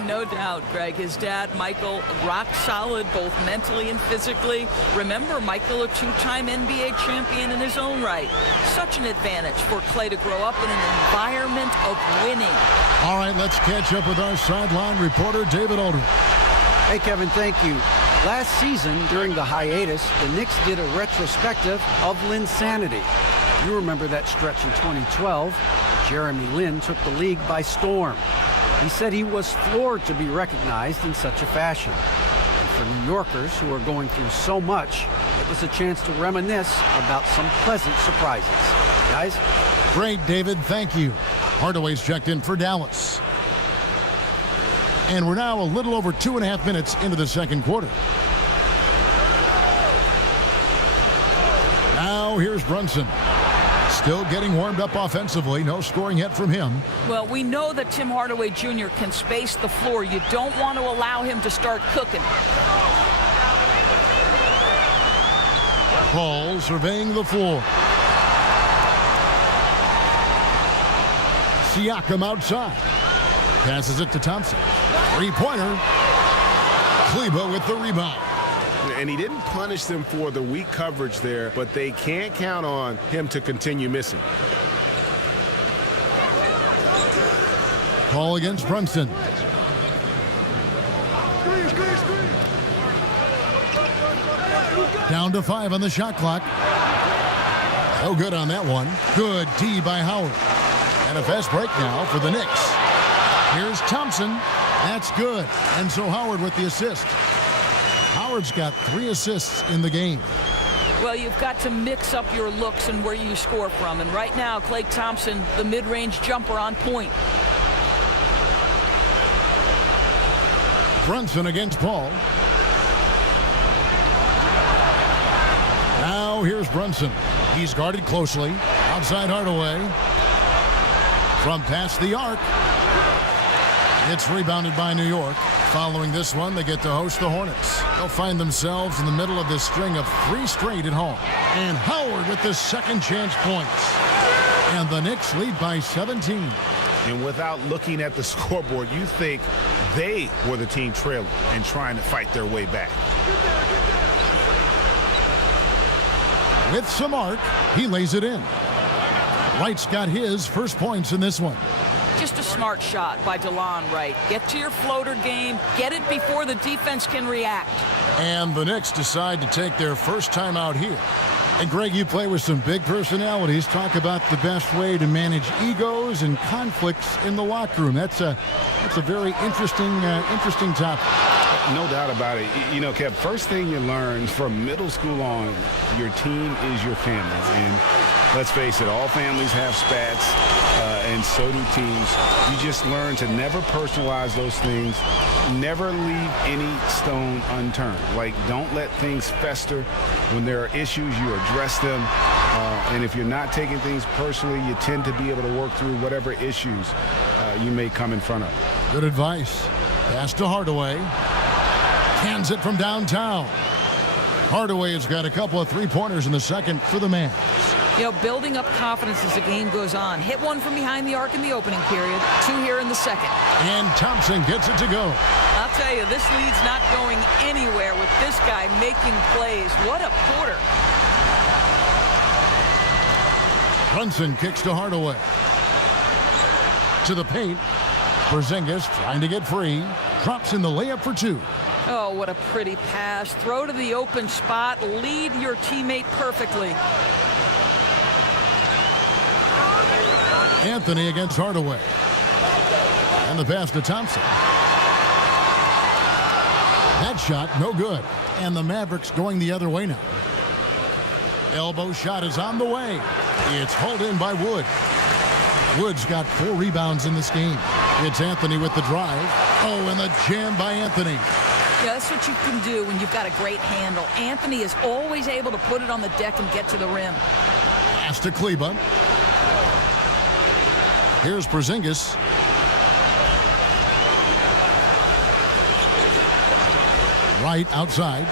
No doubt, Greg. His dad, Michael, rock solid both mentally and physically. Remember, Michael, a two-time NBA champion in his own right. Such an advantage for Klay to grow up in an environment of winning. All right, let's catch up with our sideline reporter, David Aldridge. Hey, Kevin, thank you. Last season, during the hiatus, the Knicks did a retrospective of Linsanity. You remember that stretch in 2012. Jeremy Lin took the league by storm. He said he was floored to be recognized in such a fashion. And for New Yorkers who are going through so much, it was a chance to reminisce about some pleasant surprises. Guys? Great, David. Thank you. Hardaway's checked in for Dallas. And we're now a little over 2.5 minutes into the second quarter. Now here's Brunson. Still getting warmed up offensively. No scoring yet from him. Well, we know that Tim Hardaway Jr. can space the floor. You don't want to allow him to start cooking. Paul surveying the floor. Siakam outside. Passes it to Thompson. Three-pointer. Kleba with the rebound. And he didn't punish them for the weak coverage there, but they can't count on him to continue missing. Paul against Brunson. Down to 5 on the shot clock. Oh, good on that one. Good D by Howard. And a fast break now for the Knicks. Here's Thompson. That's good. And so Howard with the assist. Howard's got 3 assists in the game. Well, you've got to mix up your looks and where you score from. And right now, Klay Thompson, the mid-range jumper on point. Brunson against Paul. Now here's Brunson. He's guarded closely. Outside Hardaway. From past the arc. It's rebounded by New York. Following this one, they get to host the Hornets. They'll find themselves in the middle of this string of 3 straight at home. And Howard with the second chance points. And the Knicks lead by 17. And without looking at the scoreboard, you think they were the team trailing and trying to fight their way back. With some arc, he lays it in. Wright's got his first points in this one. Just a smart shot by DeLon Wright. Get to your floater game. Get it before the defense can react. And the Knicks decide to take their first time out here. And Greg, you play with some big personalities. Talk about the best way to manage egos and conflicts in the locker room. That's a very interesting topic. No doubt about it. You know, Kev, first thing you learn from middle school on, your team is your family. And let's face it, all families have spats, and so do teams. You just learn to never personalize those things. Never leave any stone unturned. Like, don't let things fester. When there are issues, you address them. And if you're not taking things personally, you tend to be able to work through whatever issues you may come in front of. Good advice. Pass to Hardaway. Cans it from downtown. Hardaway has got a couple of 3-pointers in the second for the Mavs. You know, building up confidence as the game goes on. Hit one from behind the arc in the opening period. 2 here in the second. And Thompson gets it to go. I'll tell you, this lead's not going anywhere with this guy making plays. What a quarter. Brunson kicks to Hardaway. To the paint. Porzingis trying to get free. Drops in the layup for 2. Oh, what a pretty pass. Throw to the open spot. Lead your teammate perfectly. Anthony against Hardaway. And the pass to Thompson. That shot, no good. And the Mavericks going the other way now. Elbow shot is on the way. It's hauled in by Wood. Wood's got 4 rebounds in this game. It's Anthony with the drive. Oh, and the jam by Anthony. Yeah, that's what you can do when you've got a great handle. Anthony is always able to put it on the deck and get to the rim. Pass to Kleba. Here's Porzingis. Right outside.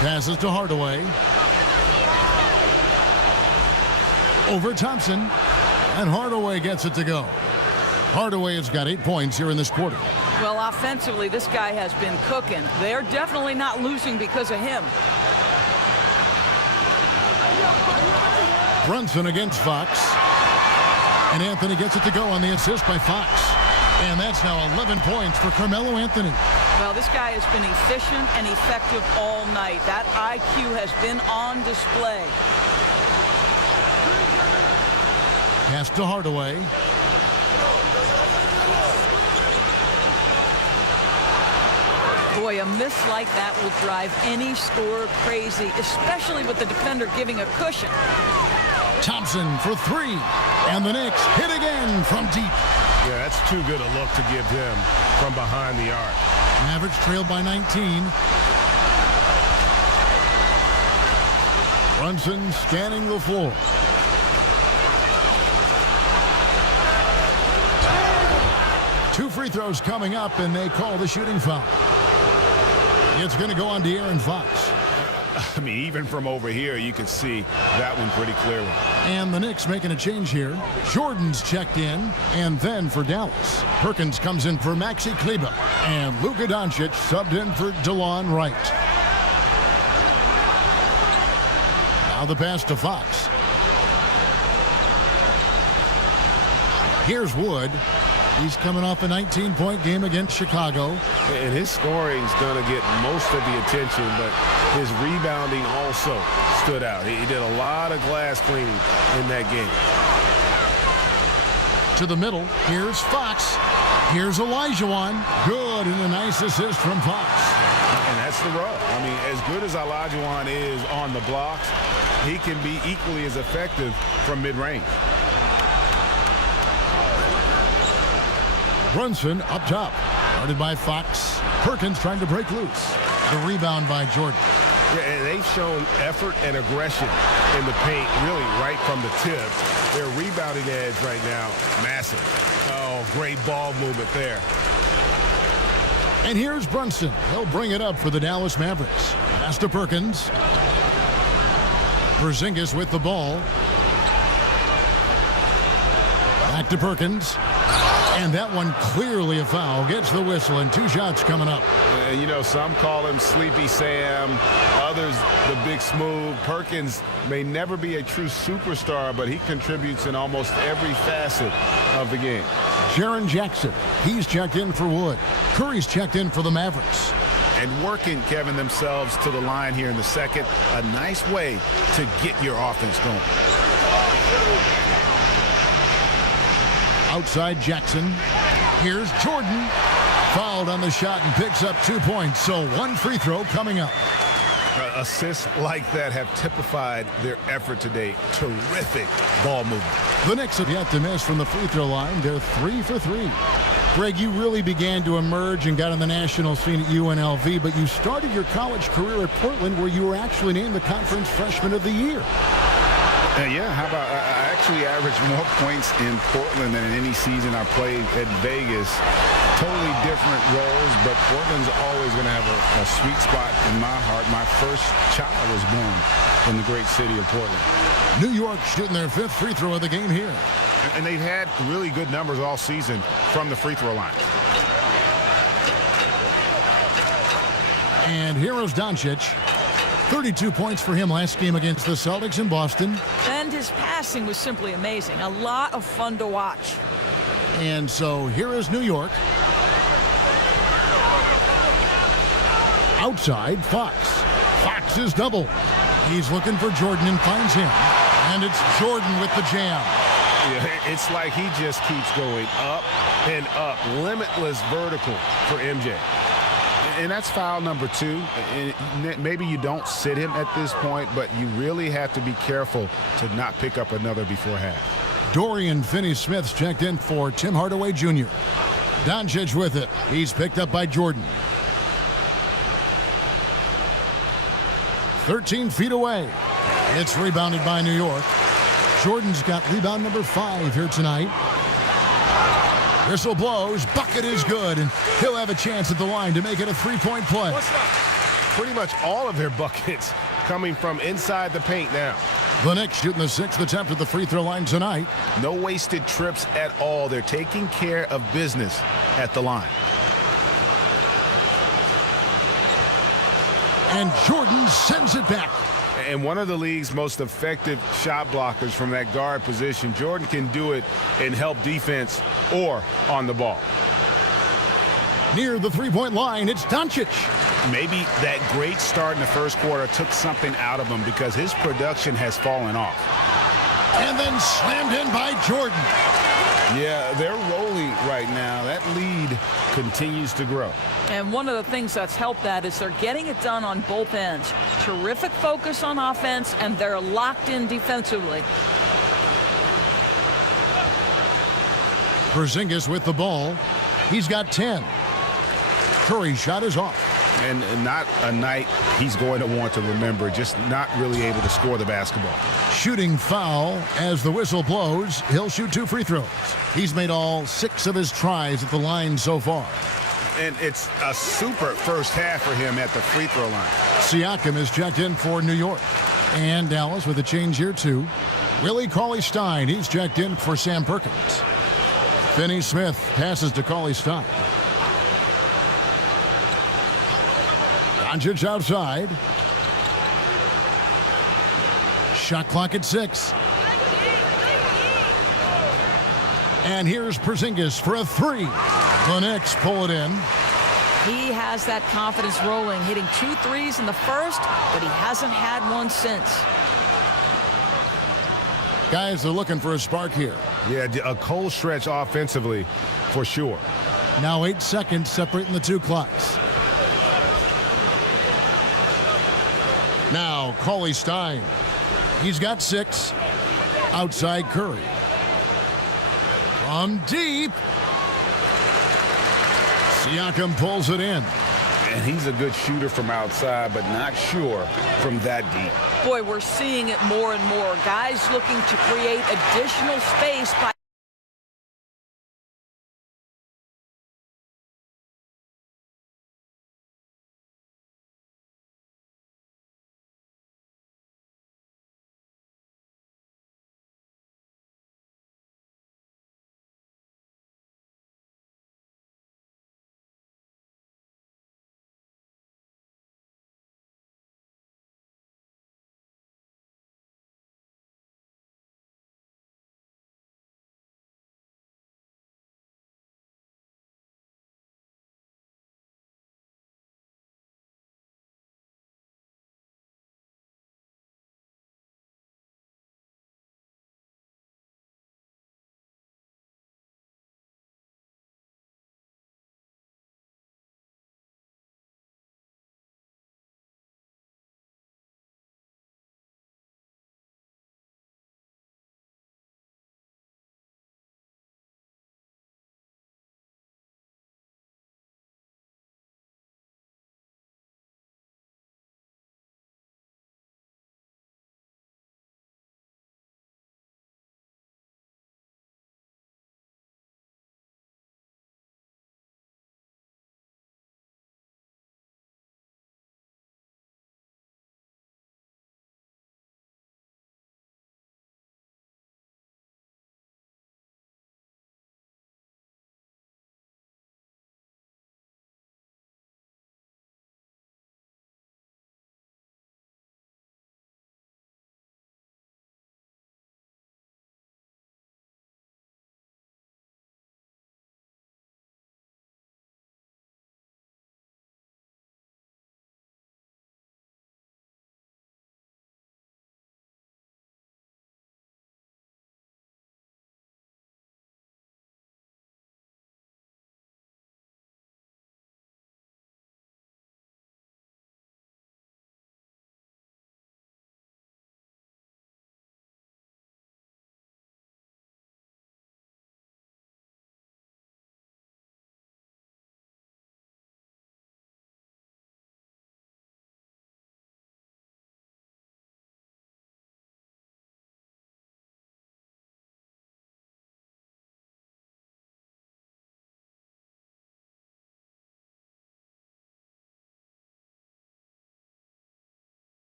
Passes to Hardaway. Over Thompson. And Hardaway gets it to go. Hardaway has got 8 points here in this quarter. Well, offensively, this guy has been cooking. They're definitely not losing because of him. Brunson against Fox. And Anthony gets it to go on the assist by Fox. And that's now 11 points for Carmelo Anthony. Well, this guy has been efficient and effective all night. That IQ has been on display. Pass to Hardaway. Boy, a miss like that will drive any scorer crazy, especially with the defender giving a cushion. Thompson for 3. And the Knicks hit again from deep. Yeah, that's too good a look to give him from behind the arc. Mavericks trailed by 19. Brunson scanning the floor. Two free throws coming up, and they call the shooting foul. It's going to go on De'Aaron Fox. I mean, even from over here, you could see that one pretty clearly. And the Knicks making a change here. Jordan's checked in, and then for Dallas, Perkins comes in for Maxi Kleba, and Luka Doncic subbed in for DeLon Wright. Now the pass to Fox. Here's Wood. He's coming off a 19-point game against Chicago. And his scoring's going to get most of the attention, but his rebounding also stood out. He did a lot of glass cleaning in that game. To the middle. Here's Fox. Here's Olajuwon. Good, and a nice assist from Fox. And that's the rub. I mean, as good as Olajuwon is on the blocks, he can be equally as effective from mid-range. Brunson up top. Guarded by Fox. Perkins trying to break loose. The rebound by Jordan. Yeah, and they've shown effort and aggression in the paint, really right from the tip. Their rebounding edge right now, massive. Oh, great ball movement there. And here's Brunson. He'll bring it up for the Dallas Mavericks. Pass to Perkins. Porzingis with the ball. Back to Perkins. And that one clearly a foul. Gets the whistle, and 2 shots coming up. And, you know, some call him Sleepy Sam, others the Big Smooth. Perkins may never be a true superstar, but he contributes in almost every facet of the game. Jaren Jackson, he's checked in for Wood. Curry's checked in for the Mavericks. And working, Kevin, themselves to the line here in the second. A nice way to get your offense going. Outside Jackson. Here's Jordan. Fouled on the shot and picks up 2 points. So 1 free throw coming up. Assists like that have typified their effort today. Terrific ball movement. The Knicks have yet to miss from the free throw line. They're 3 for 3. Greg, you really began to emerge and got on the national scene at UNLV, but you started your college career at Portland, where you were actually named the Conference Freshman of the Year. Yeah, how about I actually averaged more points in Portland than in any season I played at Vegas. Totally different roles, but Portland's always going to have a sweet spot in my heart. My first child was born in the great city of Portland. New York shooting their 5th free throw of the game here. And they've had really good numbers all season from the free throw line. And here's Doncic. 32 points for him last game against the Celtics in Boston. And his passing was simply amazing. A lot of fun to watch. And so here is New York. Outside, Fox. Fox is double. He's looking for Jordan and finds him. And it's Jordan with the jam. Yeah, it's like he just keeps going up and up. Limitless vertical for MJ. And that's foul number 2. And maybe you don't sit him at this point, but you really have to be careful to not pick up another before half. Dorian Finney-Smith's checked in for Tim Hardaway Jr. Doncic with it. He's picked up by Jordan. 13 feet away. It's rebounded by New York. Jordan's got rebound number 5 here tonight. Whistle blows. Bucket is good, and he'll have a chance at the line to make it a 3-point play. Pretty much all of their buckets coming from inside the paint now. The Knicks shooting the 6th attempt at the free throw line tonight. No wasted trips at all. They're taking care of business at the line. And Jordan sends it back. And one of the league's most effective shot blockers from that guard position. Jordan can do it in help defense or on the ball. Near the 3-point line, it's Doncic. Maybe that great start in the first quarter took something out of him because his production has fallen off. And then slammed in by Jordan. Yeah, they're rolling right now. That lead continues to grow. And one of the things that's helped that is they're getting it done on both ends. Terrific focus on offense, and they're locked in defensively. Porzingis with the ball. He's got 10. Curry's shot is off. And not a night he's going to want to remember, just not really able to score the basketball. Shooting foul as the whistle blows. He'll shoot 2 free throws. He's made all 6 of his tries at the line so far. And it's a super first half for him at the free throw line. Siakam is checked in for New York. And Dallas with a change here too. Willie Cauley-Stein, he's checked in for Sam Perkins. Finney Smith passes to Cauley-Stein. Doncic outside. Shot clock at 6. And here's Porzingis for a 3. The Knicks pull it in. He has that confidence rolling, hitting 2 threes in the first, but he hasn't had one since. Guys are looking for a spark here. Yeah, a cold stretch offensively for sure. Now 8 seconds separating the two clocks. Now Cauley Stein. He's got 6. Outside Curry. From deep. Siakam pulls it in. And he's a good shooter from outside, but not sure from that deep. Boy, we're seeing it more and more. Guys looking to create additional space by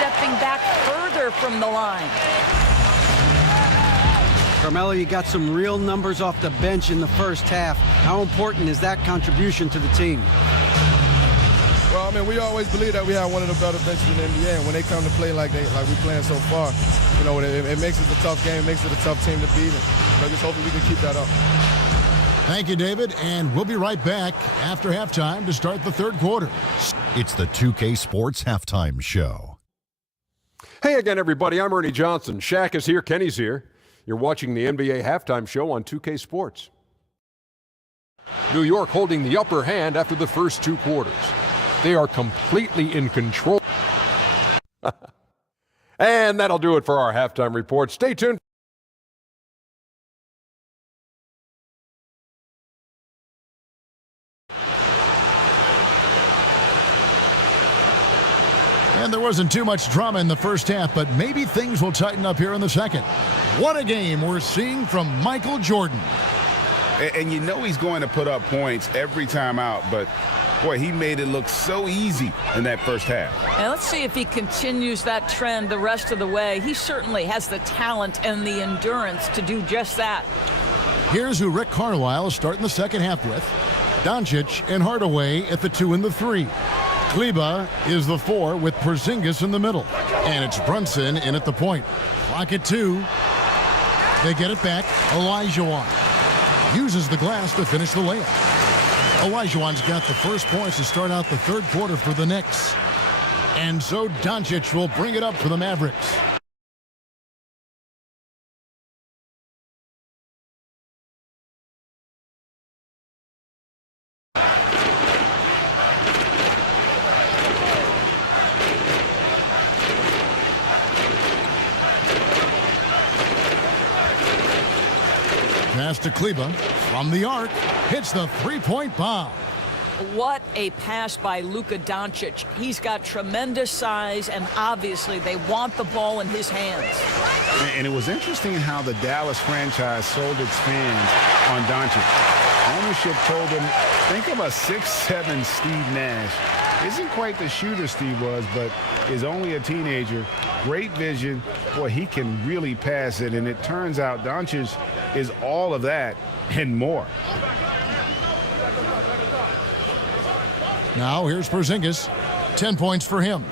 stepping back further from the line. Carmelo, you got some real numbers off the bench in the first half. How important is that contribution to the team? Well, I mean, we always believe that we have one of the better benches in the NBA, and when they come to play like we're playing so far, you know, it makes it a tough game, makes it a tough team to beat, and just hopefully we can keep that up. Thank you, David, and we'll be right back after halftime to start the third quarter. It's the 2K Sports Halftime Show. Hey again, everybody. I'm Ernie Johnson. Shaq is here. Kenny's here. You're watching the NBA Halftime Show on 2K Sports. New York holding the upper hand after the first two quarters. They are completely in control. And that'll do it for our halftime report. Stay tuned. And there wasn't too much drama in the first half, but maybe things will tighten up here in the second. What a game we're seeing from Michael Jordan. And you know he's going to put up points every time out, but boy, he made it look so easy in that first half. And let's see if he continues that trend the rest of the way. He certainly has the talent and the endurance to do just that. Here's who Rick Carlisle is starting the second half with. Doncic and Hardaway at the 2 and the 3. Kleba is the 4 with Porzingis in the middle. And it's Brunson in at the point. Clock at 2. They get it back. Olajuwon uses the glass to finish the layup. Olajuwon's got the first points to start out the third quarter for the Knicks. And so Doncic will bring it up for the Mavericks. Pass to Kleba from the arc, hits the three-point bomb. What a pass by Luka Doncic. He's got tremendous size, and obviously they want the ball in his hands. And it was interesting how the Dallas franchise sold its fans on Doncic. Ownership told them, think of a 6'7" Steve Nash. Isn't quite the shooter Steve was, but is only a teenager. Great vision. Boy, he can really pass it, and it turns out Doncic is all of that and more. Now here's Porzingis. 10 points for him.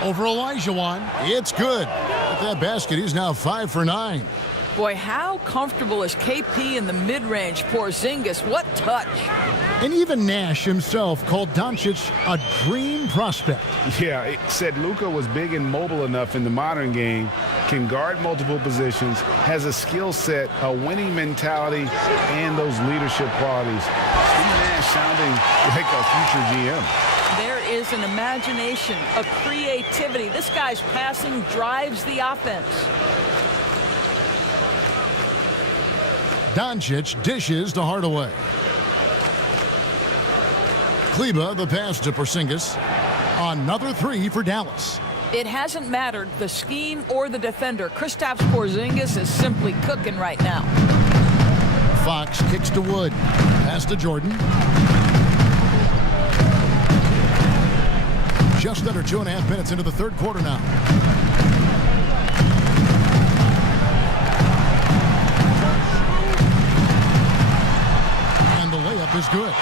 Over Olajuwon. It's good. With that basket, he's now 5 for 9. Boy, how comfortable is KP in the mid-range? Porzingis, what touch. And even Nash himself called Doncic a dream prospect. Yeah, it said Luka was big and mobile enough in the modern game, can guard multiple positions, has a skill set, a winning mentality, and those leadership qualities. Steve Nash sounding like a future GM. There is an imagination, a creativity. This guy's passing drives the offense. Doncic dishes to Hardaway. Kleba, the pass to Porzingis. Another 3 for Dallas. It hasn't mattered the scheme or the defender. Kristaps Porzingis is simply cooking right now. Fox kicks to Wood. Pass to Jordan. Just under 2.5 minutes into the third quarter now. And the layup is good.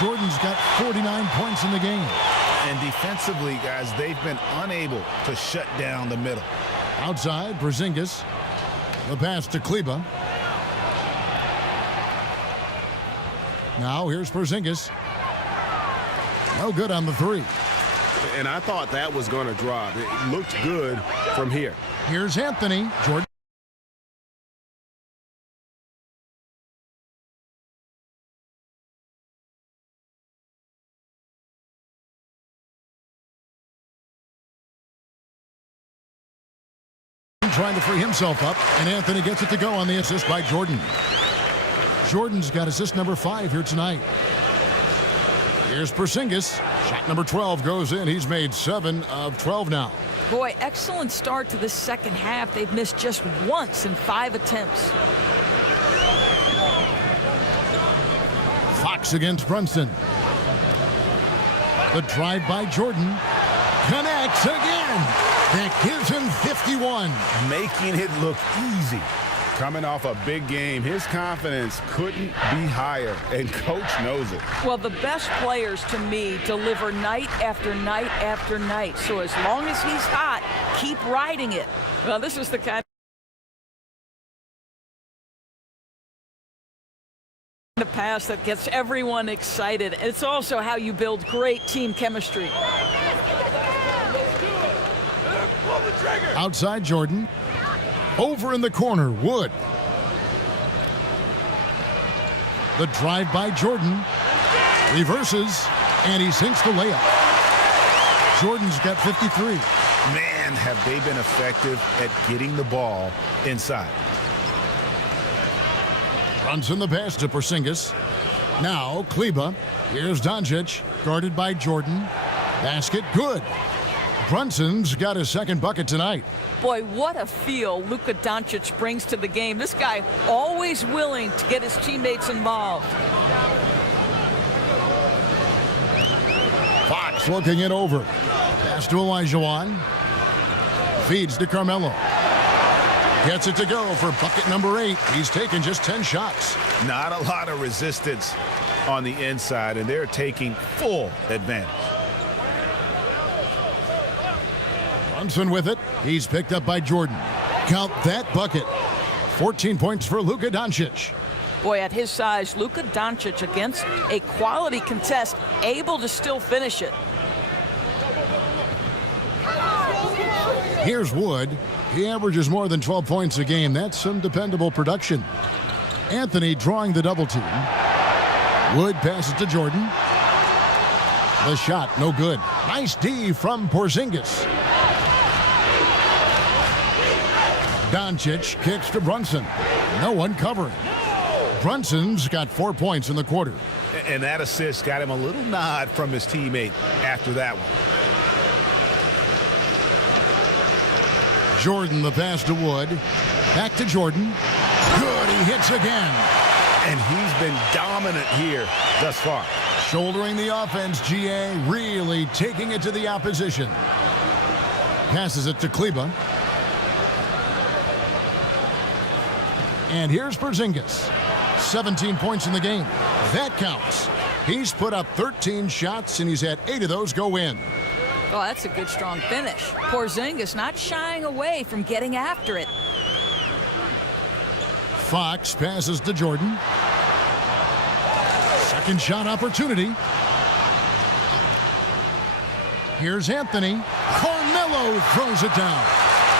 Jordan's got 49 points in the game. And defensively, guys, they've been unable to shut down the middle. Outside, Porzingis. The pass to Kleba. Now here's Porzingis. No good on the 3. And I thought that was going to drop. It looked good from here. Here's Anthony. Jordan. Trying to free himself up, and Anthony gets it to go on the assist by Jordan. Jordan's got assist number 5 here tonight. Here's Porzingis. Shot number 12 goes in. He's made 7 of 12 now. Boy, excellent start to the second half. They've missed just once in 5 attempts. Fox against Brunson. The drive by Jordan connects again. That gives him 51. Making it look easy. Coming off a big game, his confidence couldn't be higher, and coach knows it. Well, the best players to me deliver night after night after night. So as long as he's hot, keep riding it. Well, this is the kind of pass that gets everyone excited. It's also how you build great team chemistry. Outside Jordan. Over in the corner, Wood. The drive by Jordan. Reverses, and he sinks the layup. Jordan's got 53. Man, have they been effective at getting the ball inside. Brunson the pass to Porzingis. Now Kleba. Here's Doncic, guarded by Jordan. Basket good. Brunson's got his second bucket tonight. Boy, what a feel Luka Doncic brings to the game. This guy always willing to get his teammates involved. Fox looking it over. Pass to Olajuwon. Feeds to Carmelo. Gets it to go for bucket number 8. He's taken just 10 shots. Not a lot of resistance on the inside, and they're taking full advantage. Brunson with it. He's picked up by Jordan. Count that bucket. 14 points for Luka Doncic. Boy, at his size, Luka Doncic against a quality contest, able to still finish it. Here's Wood. He averages more than 12 points a game. That's some dependable production. Anthony drawing the double team. Wood passes to Jordan. The shot, no good. Nice D from Porzingis. Doncic kicks to Brunson. No one covering. Brunson's got 4 points in the quarter. And that assist got him a little nod from his teammate after that one. Jordan the pass to Wood. Back to Jordan. Good, he hits again. And he's been dominant here thus far. Shouldering the offense, GA really taking it to the opposition. Passes it to Kleba. And here's Porzingis. 17 points in the game. That counts. He's put up 13 shots, and he's had 8 of those go in. Oh, that's a good, strong finish. Porzingis not shying away from getting after it. Fox passes to Jordan. Second shot opportunity. Here's Anthony. Carmelo throws it down.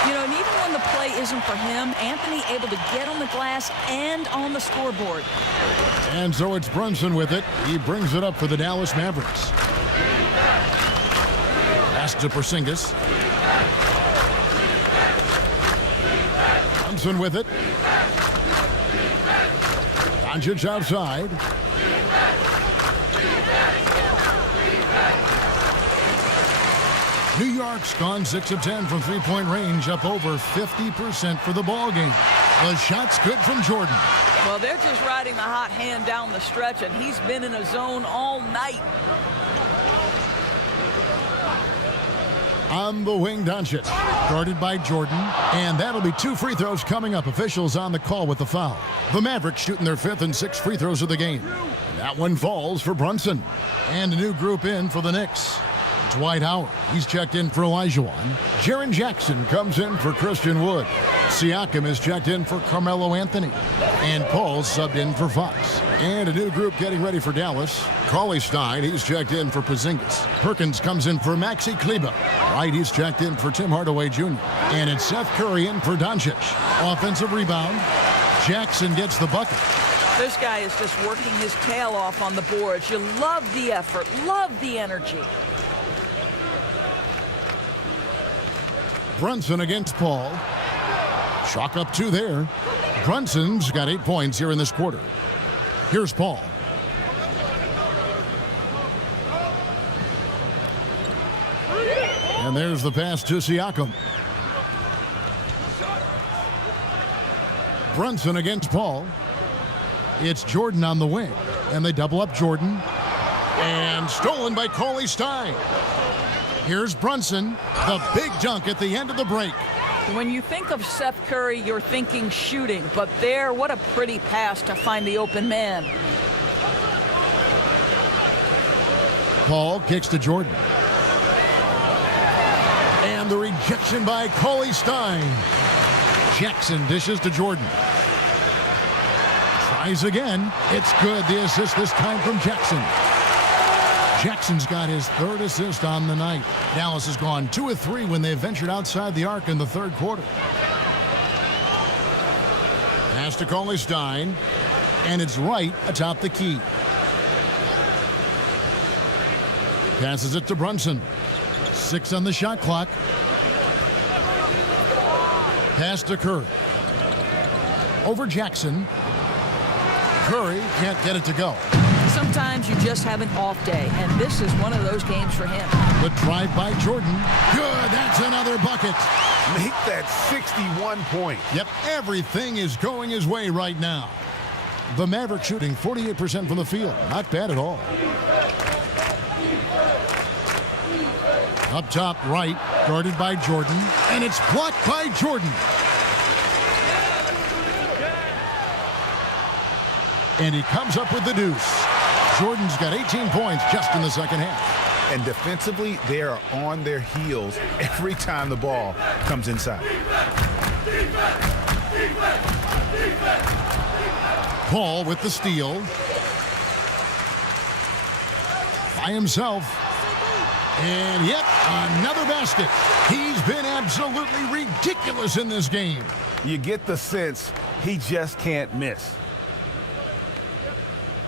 You know, and even when the play isn't for him, Anthony able to get on the glass and on the scoreboard. And so it's Brunson with it. He brings it up for the Dallas Mavericks. Pass to Porzingis. Brunson with it. Doncic outside. New York's gone 6 of 10 from three-point range, up over 50% for the ball game. The shot's good from Jordan. Well, they're just riding the hot hand down the stretch, and he's been in a zone all night. On the wing, Doncic, guarded by Jordan, and that'll be 2 free throws coming up. Officials on the call with the foul. The Mavericks shooting their 5th and 6th free throws of the game. That one falls for Brunson. And a new group in for the Knicks. Dwight Howard, he's checked in for Olajuwon. Jaren Jackson comes in for Christian Wood. Siakam is checked in for Carmelo Anthony. And Paul's subbed in for Fox. And a new group getting ready for Dallas. Cauley Stein, he's checked in for Porzingis. Perkins comes in for Maxi Kleba. Wright, he's checked in for Tim Hardaway Jr. And it's Seth Curry in for Doncic. Offensive rebound. Jackson gets the bucket. This guy is just working his tail off on the boards. You love the effort, love the energy. Brunson against Paul. Chalk up 2 there. Brunson's got 8 points here in this quarter. Here's Paul. And there's the pass to Siakam. Brunson against Paul. It's Jordan on the wing. And they double up Jordan. And stolen by Cauley Stein. Here's Brunson, the big dunk at the end of the break. When you think of Seth Curry, you're thinking shooting, but there, what a pretty pass to find the open man. Paul kicks to Jordan. And the rejection by Cauley Stein. Jackson dishes to Jordan. Tries again. It's good. The assist this time from Jackson. Jackson's got his third assist on the night. Dallas has gone 2 of 3 when they ventured outside the arc in the third quarter. Pass to Cauley Stein, and it's right atop the key. Passes it to Brunson. 6 on the shot clock. Pass to Curry. Over Jackson. Curry can't get it to go. Sometimes you just have an off day, and this is one of those games for him. The drive by Jordan. Good. That's another bucket. Make that 61 points. Yep, everything is going his way right now. The Mavericks shooting 48% from the field. Not bad at all. Up top right, guarded by Jordan, and it's blocked by Jordan. And he comes up with the deuce. Jordan's got 18 points just in the second half. And defensively, they are on their heels every time the ball comes inside. Paul with the steal. By himself. And yet another basket. He's been absolutely ridiculous in this game. You get the sense he just can't miss.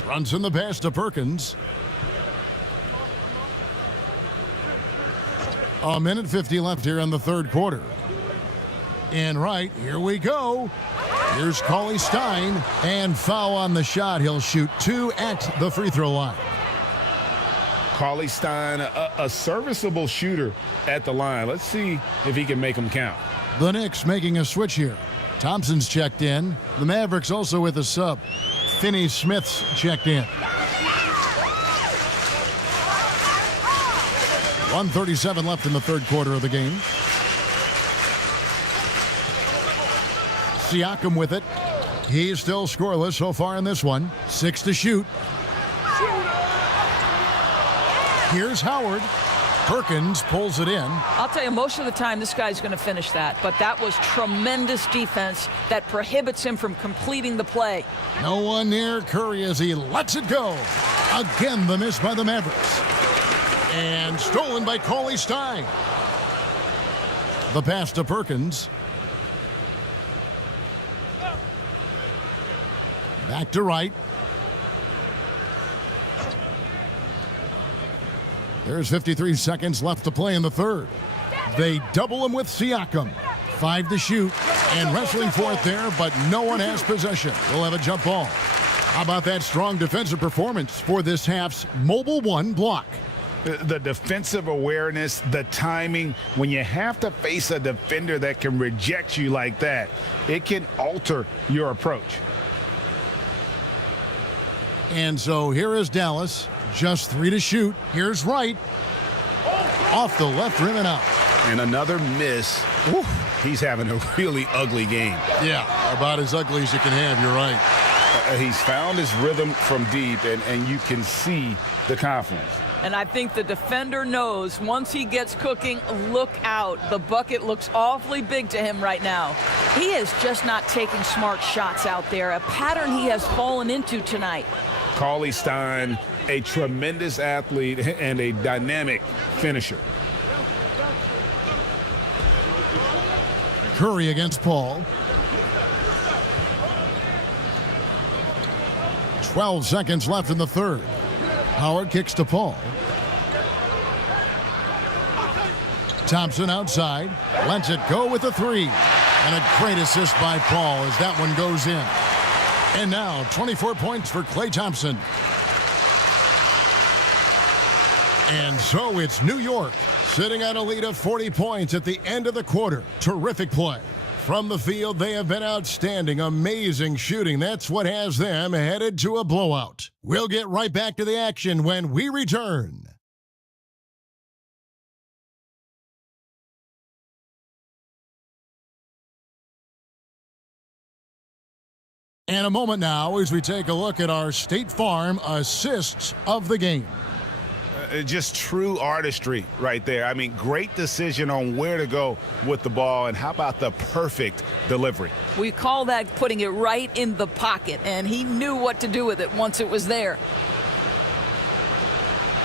Brunson the pass to Perkins. A minute 50 left here in the third quarter. And right, here we go. Here's Cauley Stein, and foul on the shot. He'll shoot 2 at the free throw line. Cauley Stein, a serviceable shooter at the line. Let's see if he can make them count. The Knicks making a switch here. Thompson's checked in. The Mavericks also with a sub. Finney Smith's checked in. 1:37 left in the third quarter of the game. Siakam with it. He's still scoreless so far in this one. 6 to shoot. Here's Howard. Perkins pulls it in. I'll tell you, most of the time this guy's going to finish that, but that was tremendous defense that prohibits him from completing the play. No one near Curry as he lets it go. Again, the miss by the Mavericks. And stolen by Cauley Stein. The pass to Perkins. Back to right. There's 53 seconds left to play in the third. They double him with Siakam. 5 to shoot, and wrestling for it there, but no one has possession. We'll have a jump ball. How about that strong defensive performance for this half's Mobile One block? The defensive awareness, the timing, when you have to face a defender that can reject you like that, it can alter your approach. And so here is Dallas. Just 3 to shoot. Here's Wright. Off the left rim and out. And another miss. Woo, he's having a really ugly game. Yeah, about as ugly as you can have. You're right. He's found his rhythm from deep, and you can see the confidence. And I think the defender knows once he gets cooking, look out. The bucket looks awfully big to him right now. He is just not taking smart shots out there, a pattern he has fallen into tonight. Cauley Stein, a tremendous athlete and a dynamic finisher. Curry against Paul. 12 seconds left in the third. Howard kicks to Paul. Thompson outside. Lets it go with a 3. And a great assist by Paul as that one goes in. And now 24 points for Klay Thompson. And so it's New York sitting at a lead of 40 points at the end of the quarter. Terrific play. From the field, they have been outstanding, amazing shooting. That's what has them headed to a blowout. We'll get right back to the action when we return. And a moment now as we take a look at our State Farm assists of the game. Just true artistry right there. I mean, great decision on where to go with the ball, and how about the perfect delivery? We call that putting it right in the pocket, and he knew what to do with it once it was there.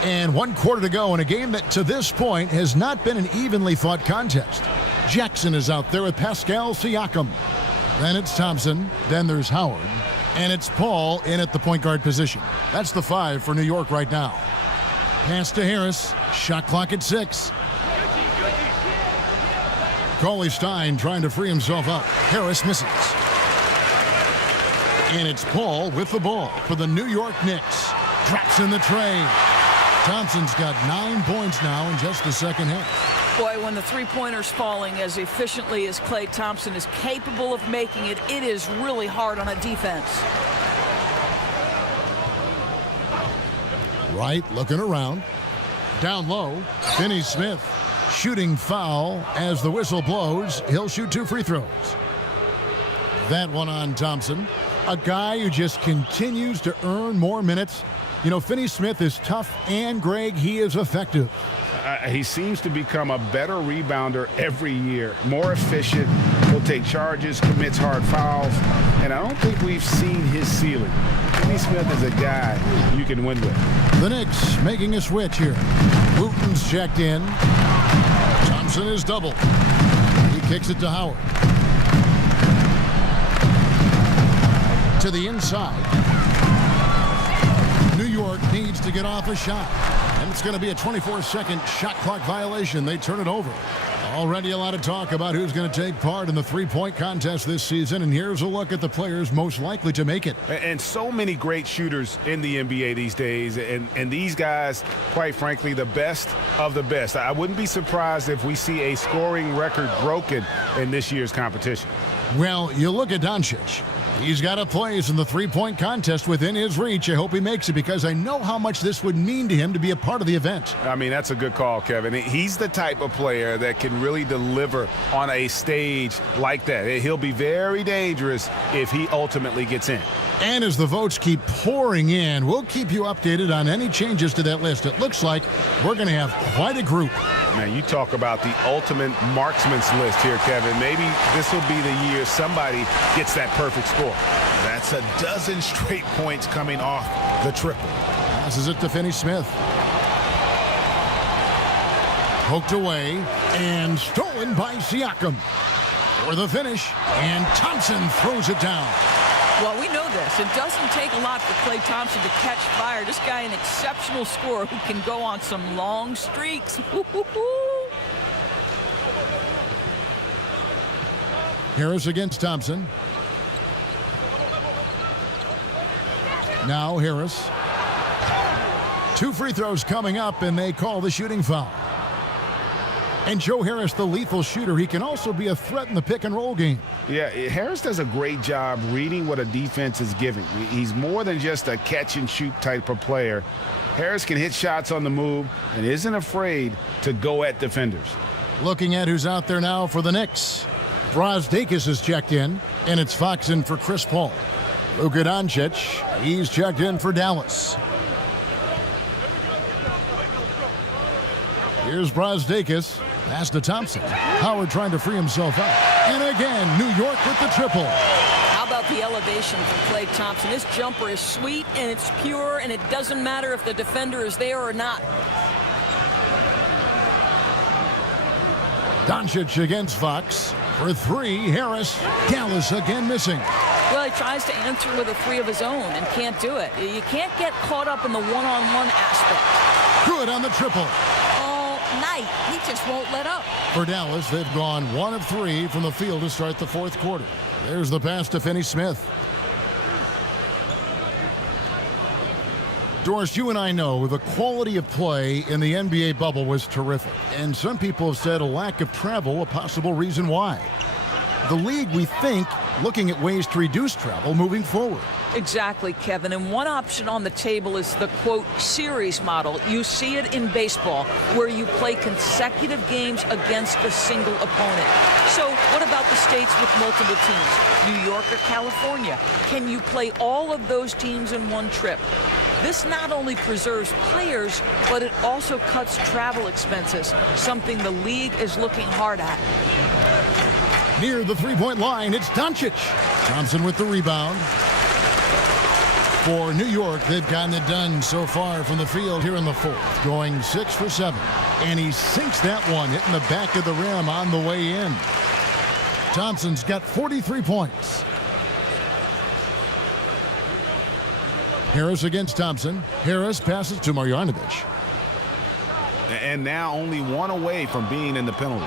And 1 quarter to go in a game that to this point has not been an evenly fought contest. Jackson is out there with Pascal Siakam. Then it's Thompson, then there's Howard, and it's Paul in at the point guard position. That's the 5 for New York right now. Pass to Harris, shot clock at 6. Cauley Stein trying to free himself up. Harris misses. And it's Paul with the ball for the New York Knicks. Drops in the tray. Thompson's got 9 points now in just the second half. Boy, when the three-pointer's falling as efficiently as Klay Thompson is capable of making it, it is really hard on a defense. Right, looking around. Down low, Finney Smith. Shooting foul as the whistle blows. He'll shoot 2 free throws. That one on Thompson. A guy who just continues to earn more minutes. You know, Finney Smith is tough, and Greg, he is effective. He seems to become a better rebounder every year. More efficient. He'll take charges, commits hard fouls, and I don't think we've seen his ceiling. Finney Smith is a guy you can win with. The Knicks making a switch here. Wooten's checked in. Thompson is doubled. He kicks it to Howard. To the inside. New York needs to get off a shot. And it's going to be a 24-second shot clock violation. They turn it over. Already a lot of talk about who's going to take part in the three-point contest this season, and here's a look at the players most likely to make it. And so many great shooters in the NBA these days, and these guys, quite frankly, the best of the best. I wouldn't be surprised if we see a scoring record broken in this year's competition. Well, you look at Doncic. He's got a place in the three-point contest within his reach. I hope he makes it because I know how much this would mean to him to be a part of the event. I mean, that's a good call, Kevin. He's the type of player that can really deliver on a stage like that. He'll be very dangerous if he ultimately gets in. And as the votes keep pouring in, we'll keep you updated on any changes to that list. It looks like we're going to have quite a group. Man, you talk about the ultimate marksman's list here, Kevin. Maybe this will be the year somebody gets that perfect score. That's a dozen straight points coming off the triple. Passes it to Finney Smith. Poked away and stolen by Siakam. For the finish, and Thompson throws it down. Well, we know this. It doesn't take a lot for Klay Thompson to catch fire. This guy, an exceptional scorer who can go on some long streaks. Harris against Thompson. Now Harris. 2 free throws coming up, and they call the shooting foul. And Joe Harris, the lethal shooter, he can also be a threat in the pick-and-roll game. Yeah, Harris does a great job reading what a defense is giving. He's more than just a catch-and-shoot type of player. Harris can hit shots on the move and isn't afraid to go at defenders. Looking at who's out there now for the Knicks. Brazdeikis is checked in, and it's Fox in for Chris Paul. Luka Doncic, he's checked in for Dallas. Here's Brazdeikis. Pass to Thompson. Howard trying to free himself up. And again, New York with the triple. How about the elevation from Klay Thompson? This jumper is sweet and it's pure, and it doesn't matter if the defender is there or not. Doncic against Fox. For 3, Harris. Dallas again missing. Well, he tries to answer with a 3 of his own and can't do it. You can't get caught up in the one-on-one aspect. Good on the triple. Night. He just won't let up. For Dallas, they've gone 1 of 3 from the field to start the fourth quarter. There's the pass to Finney Smith. Doris, you and I know the quality of play in the NBA bubble was terrific. And some people have said a lack of travel a possible reason why. the league, we think, looking at ways to reduce travel moving forward. Exactly, Kevin. And one option on the table is the, quote, series model. You see it in baseball, where you play consecutive games against a single opponent. So what about the states with multiple teams, New York or California? Can you play all of those teams in one trip? This not only preserves players, but it also cuts travel expenses, something the league is looking hard at. Near the three-point line, it's Doncic. Thompson with the rebound. For New York, they've gotten it done so far from the field here in the fourth, going 6 for 7. And he sinks that one, hitting the back of the rim on the way in. Thompson's got 43 points. Harris against Thompson. Harris passes to Marjanovic. And now only one away from being in the penalty.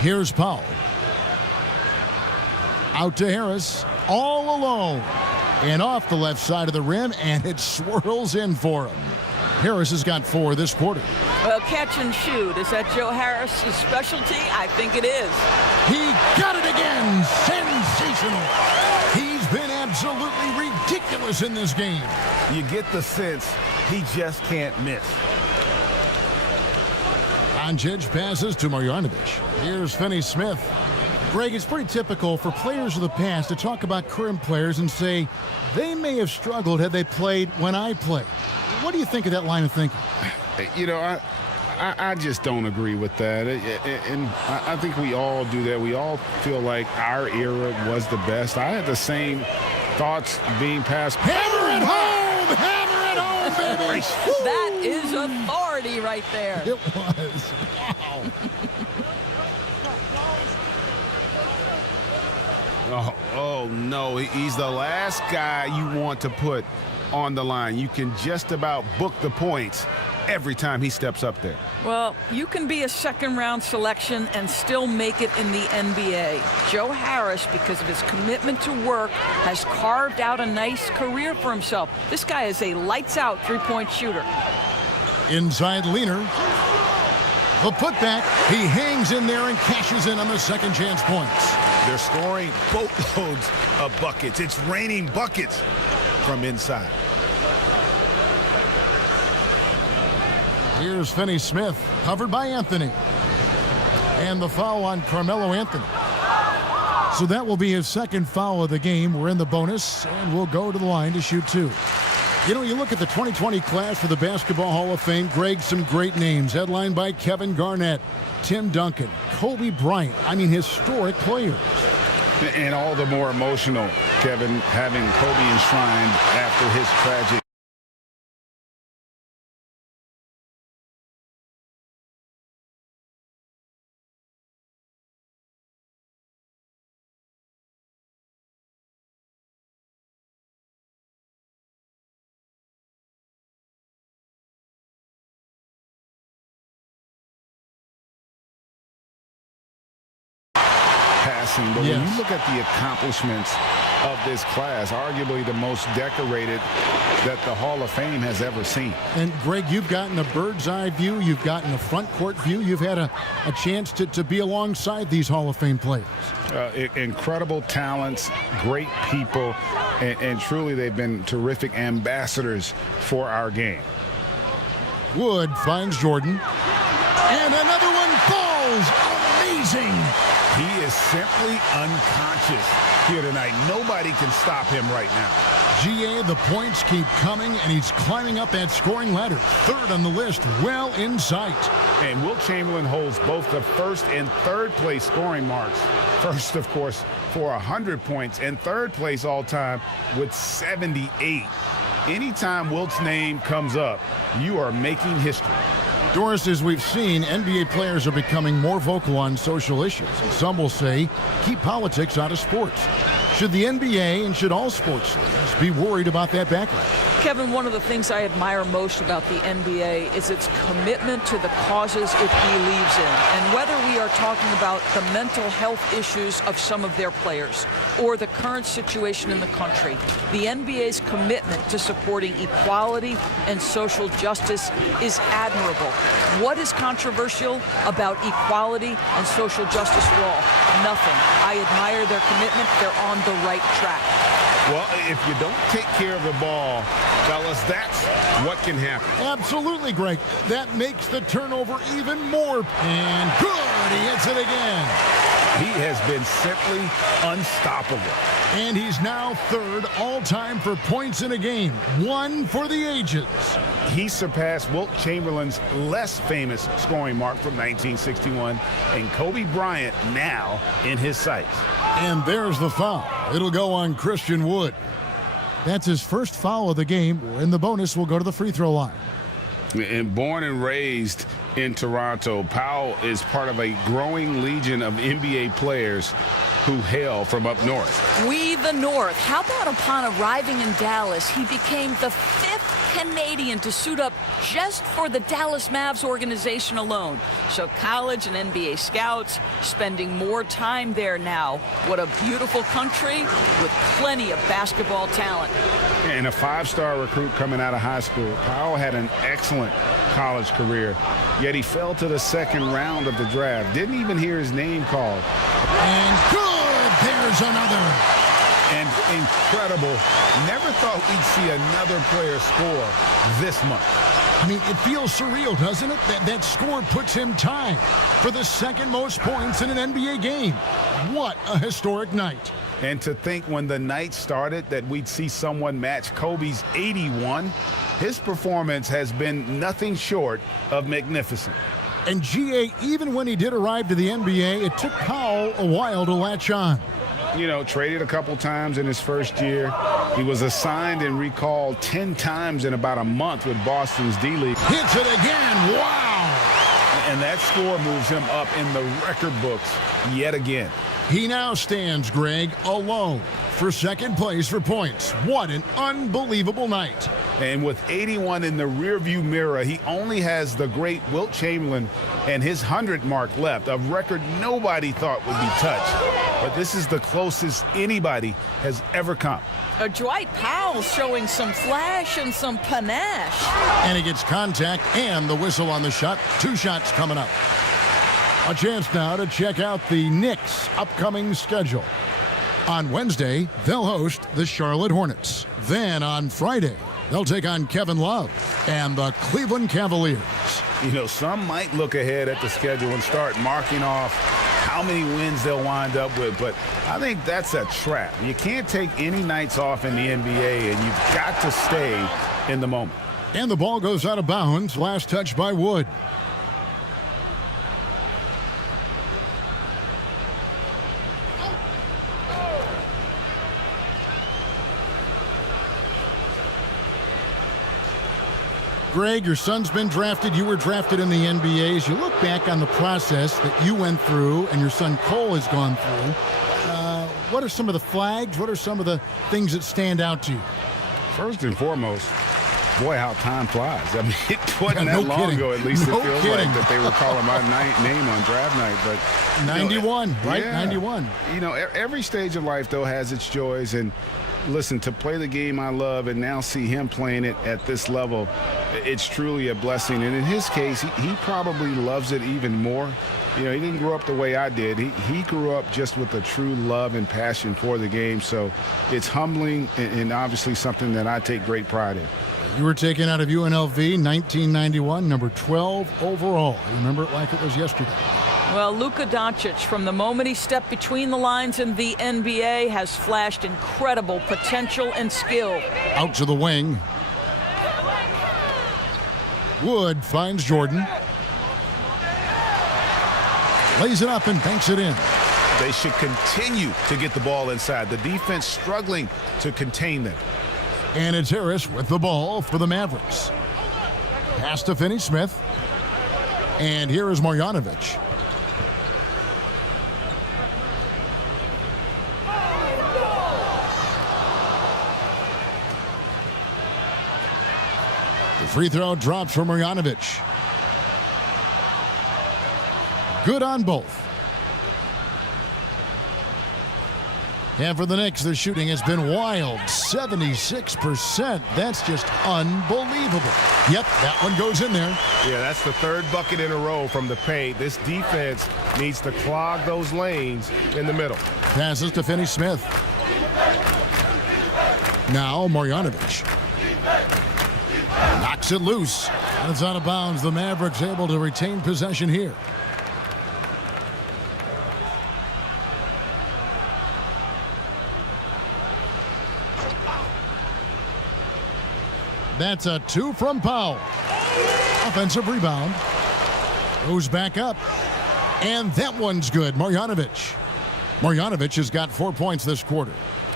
Here's Powell. Out to Harris, all alone. And off the left side of the rim, and it swirls in for him. Harris has got 4 this quarter. Well, catch and shoot. Is that Joe Harris's specialty? I think it is. He got it again. Sensational. He's been absolutely ridiculous in this game. You get the sense he just can't miss. Doncic passes to Marjanovic. Here's Finney Smith. Greg, it's pretty typical for players of the past to talk about current players and say they may have struggled had they played when I played. What do you think of that line of thinking? You know, I just don't agree with that. And I think we all do that. We all feel like our era was the best. I had the same thoughts being passed. Hammer it home! Hammer it home, baby! That is authority right there. It was. Wow. Oh, no. He's the last guy you want to put on the line. You can just about book the points every time he steps up there. Well, you can be a second-round selection and still make it in the NBA. Joe Harris, because of his commitment to work, has carved out a nice career for himself. This guy is a lights-out three-point shooter. Inside Leaner. The putback. He hangs in there and cashes in on the second chance points. They're scoring boatloads of buckets. It's raining buckets from inside. Here's Finney Smith, covered by Anthony. And the foul on Carmelo Anthony. So that will be his second foul of the game. We're in the bonus, and we'll go to the line to shoot 2. You know, you look at the 2020 class for the Basketball Hall of Fame, Greg, some great names, headlined by Kevin Garnett, Tim Duncan, Kobe Bryant. I mean, historic players. And all the more emotional, Kevin, having Kobe enshrined after his tragic. But yes, when you look at the accomplishments of this class, arguably the most decorated that the Hall of Fame has ever seen. And Greg, you've gotten a bird's eye view. You've gotten a front court view. You've had a chance to be alongside these Hall of Fame players. Incredible talents, great people, and truly they've been terrific ambassadors for our game. Wood finds Jordan. And another one falls. Amazing. He is simply unconscious here tonight. Nobody can stop him right now. GA, the points keep coming, and he's climbing up that scoring ladder. Third on the list, well in sight. And Wilt Chamberlain holds both the first and third place scoring marks. First, of course, for 100 points, and third place all time with 78. Anytime Wilt's name comes up, you are making history. Doris, as we've seen, NBA players are becoming more vocal on social issues. And some will say, keep politics out of sports. Should the NBA and should all sports leagues be worried about that backlash? Kevin, one of the things I admire most about the NBA is its commitment to the causes it believes in. And whether we are talking about the mental health issues of some of their players or the current situation in the country, the NBA's commitment to supporting equality and social justice is admirable. What is controversial about equality and social justice for all? Nothing. I admire their commitment. They're on the right track. Well, if you don't take care of the ball, fellas, that's what can happen. Absolutely, Greg. That makes the turnover even more. And good, he hits it again. He has been simply unstoppable. And he's now third all-time for points in a game. One for the ages. He surpassed Wilt Chamberlain's less famous scoring mark from 1961, and Kobe Bryant now in his sights. And there's the foul. It'll go on Christian Wood. That's his first foul of the game, and the bonus will go to the free throw line. And born and raised in Toronto, Powell is part of a growing legion of NBA players who hail from up north. We the North. How about upon arriving in Dallas, he became the 5th Canadian to suit up just for the Dallas Mavs organization alone. So college and NBA scouts spending more time there now. What a beautiful country with plenty of basketball talent. And a 5-star recruit coming out of high school. Powell had an excellent college career, yet he fell to the second round of the draft. Didn't even hear his name called. And good! There's another. And incredible. Never thought we'd see another player score this much. I mean, it feels surreal, doesn't it? That score puts him tied for the second most points in an NBA game. What a historic night. And to think when the night started that we'd see someone match Kobe's 81, his performance has been nothing short of magnificent. And GA, even when he did arrive to the NBA, it took Powell a while to latch on. You know, traded a couple times in his first year. He was assigned and recalled 10 times in about a month with Boston's D-League. Hits it again. Wow. And that score moves him up in the record books yet again. He now stands, Greg, alone for second place for points. What an unbelievable night. And with 81 in the rearview mirror, he only has the great Wilt Chamberlain and his 100 mark left, a record nobody thought would be touched. But this is the closest anybody has ever come. Dwight Powell showing some flash and some panache. And he gets contact and the whistle on the shot. 2 shots coming up. A chance now to check out the Knicks' upcoming schedule. On Wednesday, they'll host the Charlotte Hornets. Then on Friday, they'll take on Kevin Love and the Cleveland Cavaliers. You know, some might look ahead at the schedule and start marking off how many wins they'll wind up with, but I think that's a trap. You can't take any nights off in the NBA, and you've got to stay in the moment. And the ball goes out of bounds. Last touch by Wood. Greg, your son's been drafted. You were drafted in the NBA. As you look back on the process that you went through and your son Cole has gone through, what are some of the flags? What are some of the things that stand out to you? First and foremost, boy, how time flies. I mean, it wasn't that long ago, at least it feels like, that they were calling my name on draft night. But 91, right? Yeah. 91. You know, every stage of life, though, has its joys. And listen, to play the game I love and now see him playing it at this level, it's truly a blessing. And in his case, he probably loves it even more. You know, he didn't grow up the way I did. He grew up just with a true love and passion for the game. So it's humbling and obviously something that I take great pride in. You were taken out of UNLV 1991, number 12 overall. I remember it like it was yesterday. Well, Luka Doncic, from the moment he stepped between the lines in the NBA, has flashed incredible potential and skill. Out to the wing. Wood finds Jordan. Lays it up and banks it in. They should continue to get the ball inside. The defense struggling to contain them. And it's Harris with the ball for the Mavericks. Pass to Finney Smith. And here is Marjanovic. The free throw drops for Marjanovic. Good on both. And for the Knicks, their shooting has been wild. 76%. That's just unbelievable. Yep, that one goes in there. Yeah, that's the third bucket in a row from the paint. This defense needs to clog those lanes in the middle. Passes to Finney Smith. Now Marjanovic. Knocks it loose. And it's out of bounds. The Mavericks able to retain possession here. That's a 2 from Powell. Offensive rebound. Goes back up. And that one's good. Marjanovic. Marjanovic has got 4 points this quarter.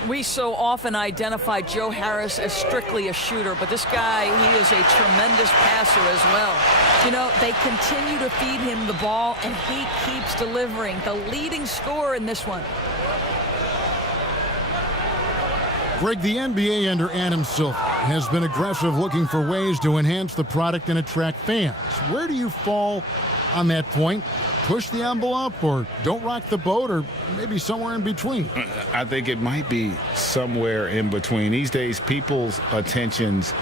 We so often identify Joe Harris as strictly a shooter, but this guy, he is a tremendous passer as well. You know, they continue to feed him the ball, and he keeps delivering. The leading scorer in this one. Greg, the NBA under Adam Silver has been aggressive, looking for ways to enhance the product and attract fans. Where do you fall on that point? Push the envelope, or don't rock the boat, or maybe somewhere in between? I think it might be somewhere in between. These days, people's attentions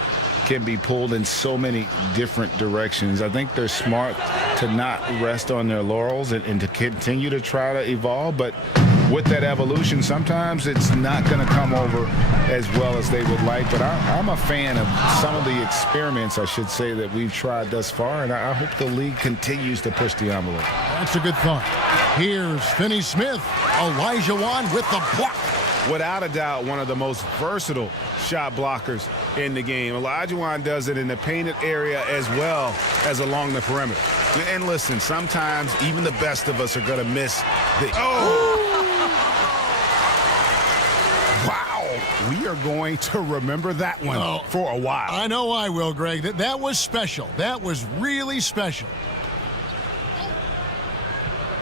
can be pulled in so many different directions. I think they're smart to not rest on their laurels and to continue to try to evolve, but with that evolution, sometimes it's not going to come over as well as they would like. But I'm a fan of some of the experiments, I should say, that we've tried thus far, and I hope the league continues to push the envelope. That's a good thought. Here's Finney Smith. Olajuwon with the block. Without a doubt, one of the most versatile shot blockers in the game. Olajuwon does it in the painted area as well as along the perimeter. And listen, sometimes even the best of us are going to miss the... We are going to remember that one for a while. I know I will, Greg. That was special. That was really special.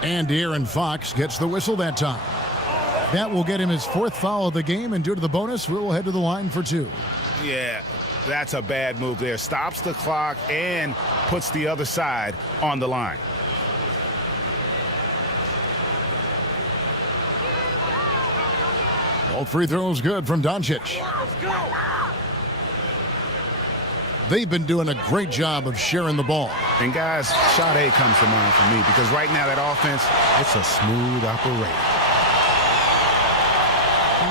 And Aaron Fox gets the whistle that time. That will get him his 4th foul of the game, and due to the bonus, we'll head to the line for 2. Yeah, that's a bad move there. Stops the clock and puts the other side on the line. All free throws good from Doncic. They've been doing a great job of sharing the ball. And guys, shot A comes to mind for me, because right now that offense, it's a smooth operation.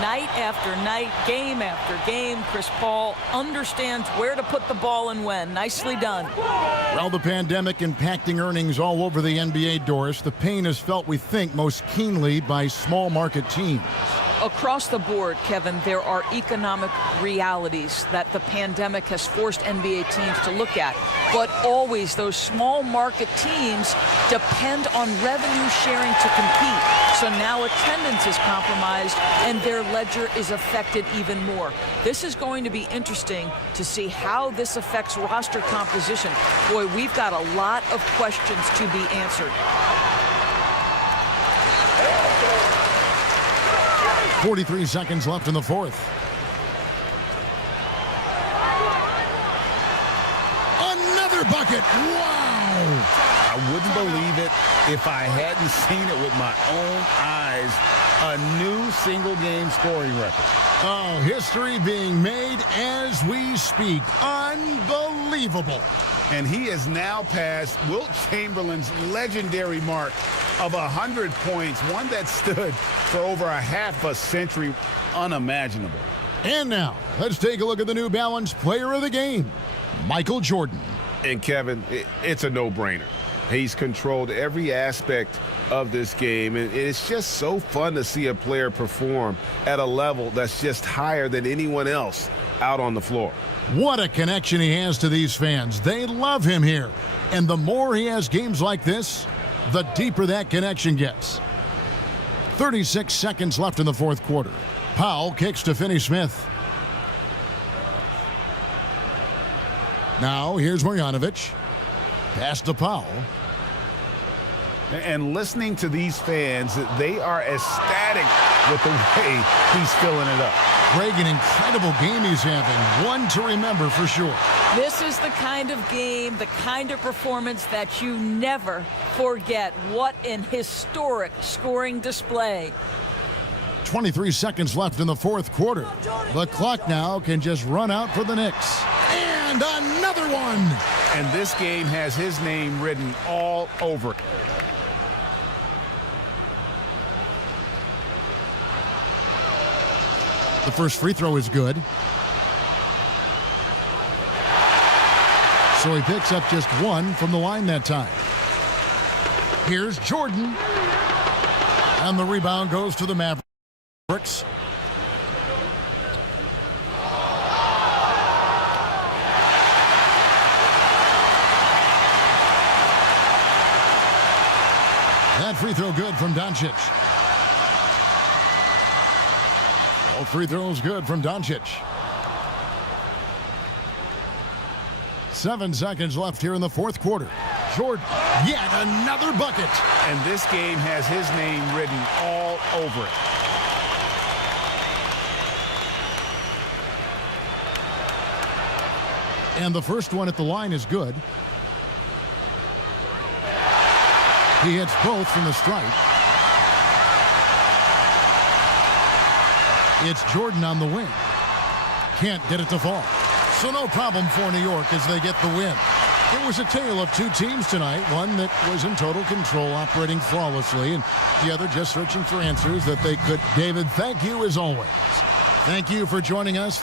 Night after night, game after game, Chris Paul understands where to put the ball and when. Nicely done. Well, the pandemic impacting earnings all over the NBA, Doris. The pain is felt, we think, most keenly by small market teams. Across the board, Kevin, there are economic realities that the pandemic has forced NBA teams to look at. But always those small market teams depend on revenue sharing to compete. So now attendance is compromised and their ledger is affected even more. This is going to be interesting to see how this affects roster composition. Boy, we've got a lot of questions to be answered. 43 seconds left in the 4th. Another bucket. Wow. I wouldn't believe it if I hadn't seen it with my own eyes. A new single-game scoring record. Oh, history being made as we speak. Unbelievable. And he has now passed Wilt Chamberlain's legendary mark of 100 points, one that stood for over a half a century. Unimaginable. And now, let's take a look at the New Balance Player of the Game, Michael Jordan. And Kevin, it's a no-brainer. He's controlled every aspect of this game, and it's just so fun to see a player perform at a level that's just higher than anyone else out on the floor. What a connection he has to these fans. They love him here. And the more he has games like this, the deeper that connection gets. 36 seconds left in the 4th quarter. Powell kicks to Finney Smith. Now here's Marjanovic. Pass to Powell. And listening to these fans, they are ecstatic with the way he's filling it up. Greg, an incredible game he's having. One to remember for sure. This is the kind of game, the kind of performance that you never forget. What an historic scoring display. 23 seconds left in the fourth quarter. The clock now can just run out for the Knicks. And another one. And this game has his name written all over it. The first free throw is good. So he picks up just one from the line that time. Here's Jordan. And the rebound goes to the Mavericks. That free throw good from Doncic. All free throws good from Doncic. 7 seconds left here in the fourth quarter. Jordan, yet another bucket. And this game has his name written all over it. And the first one at the line is good. He hits both from the stripe. It's Jordan on the wing. Can't get it to fall. So no problem for New York as they get the win. It was a tale of two teams tonight. One that was in total control, operating flawlessly, and the other just searching for answers that they could. David, thank you as always. Thank you for joining us.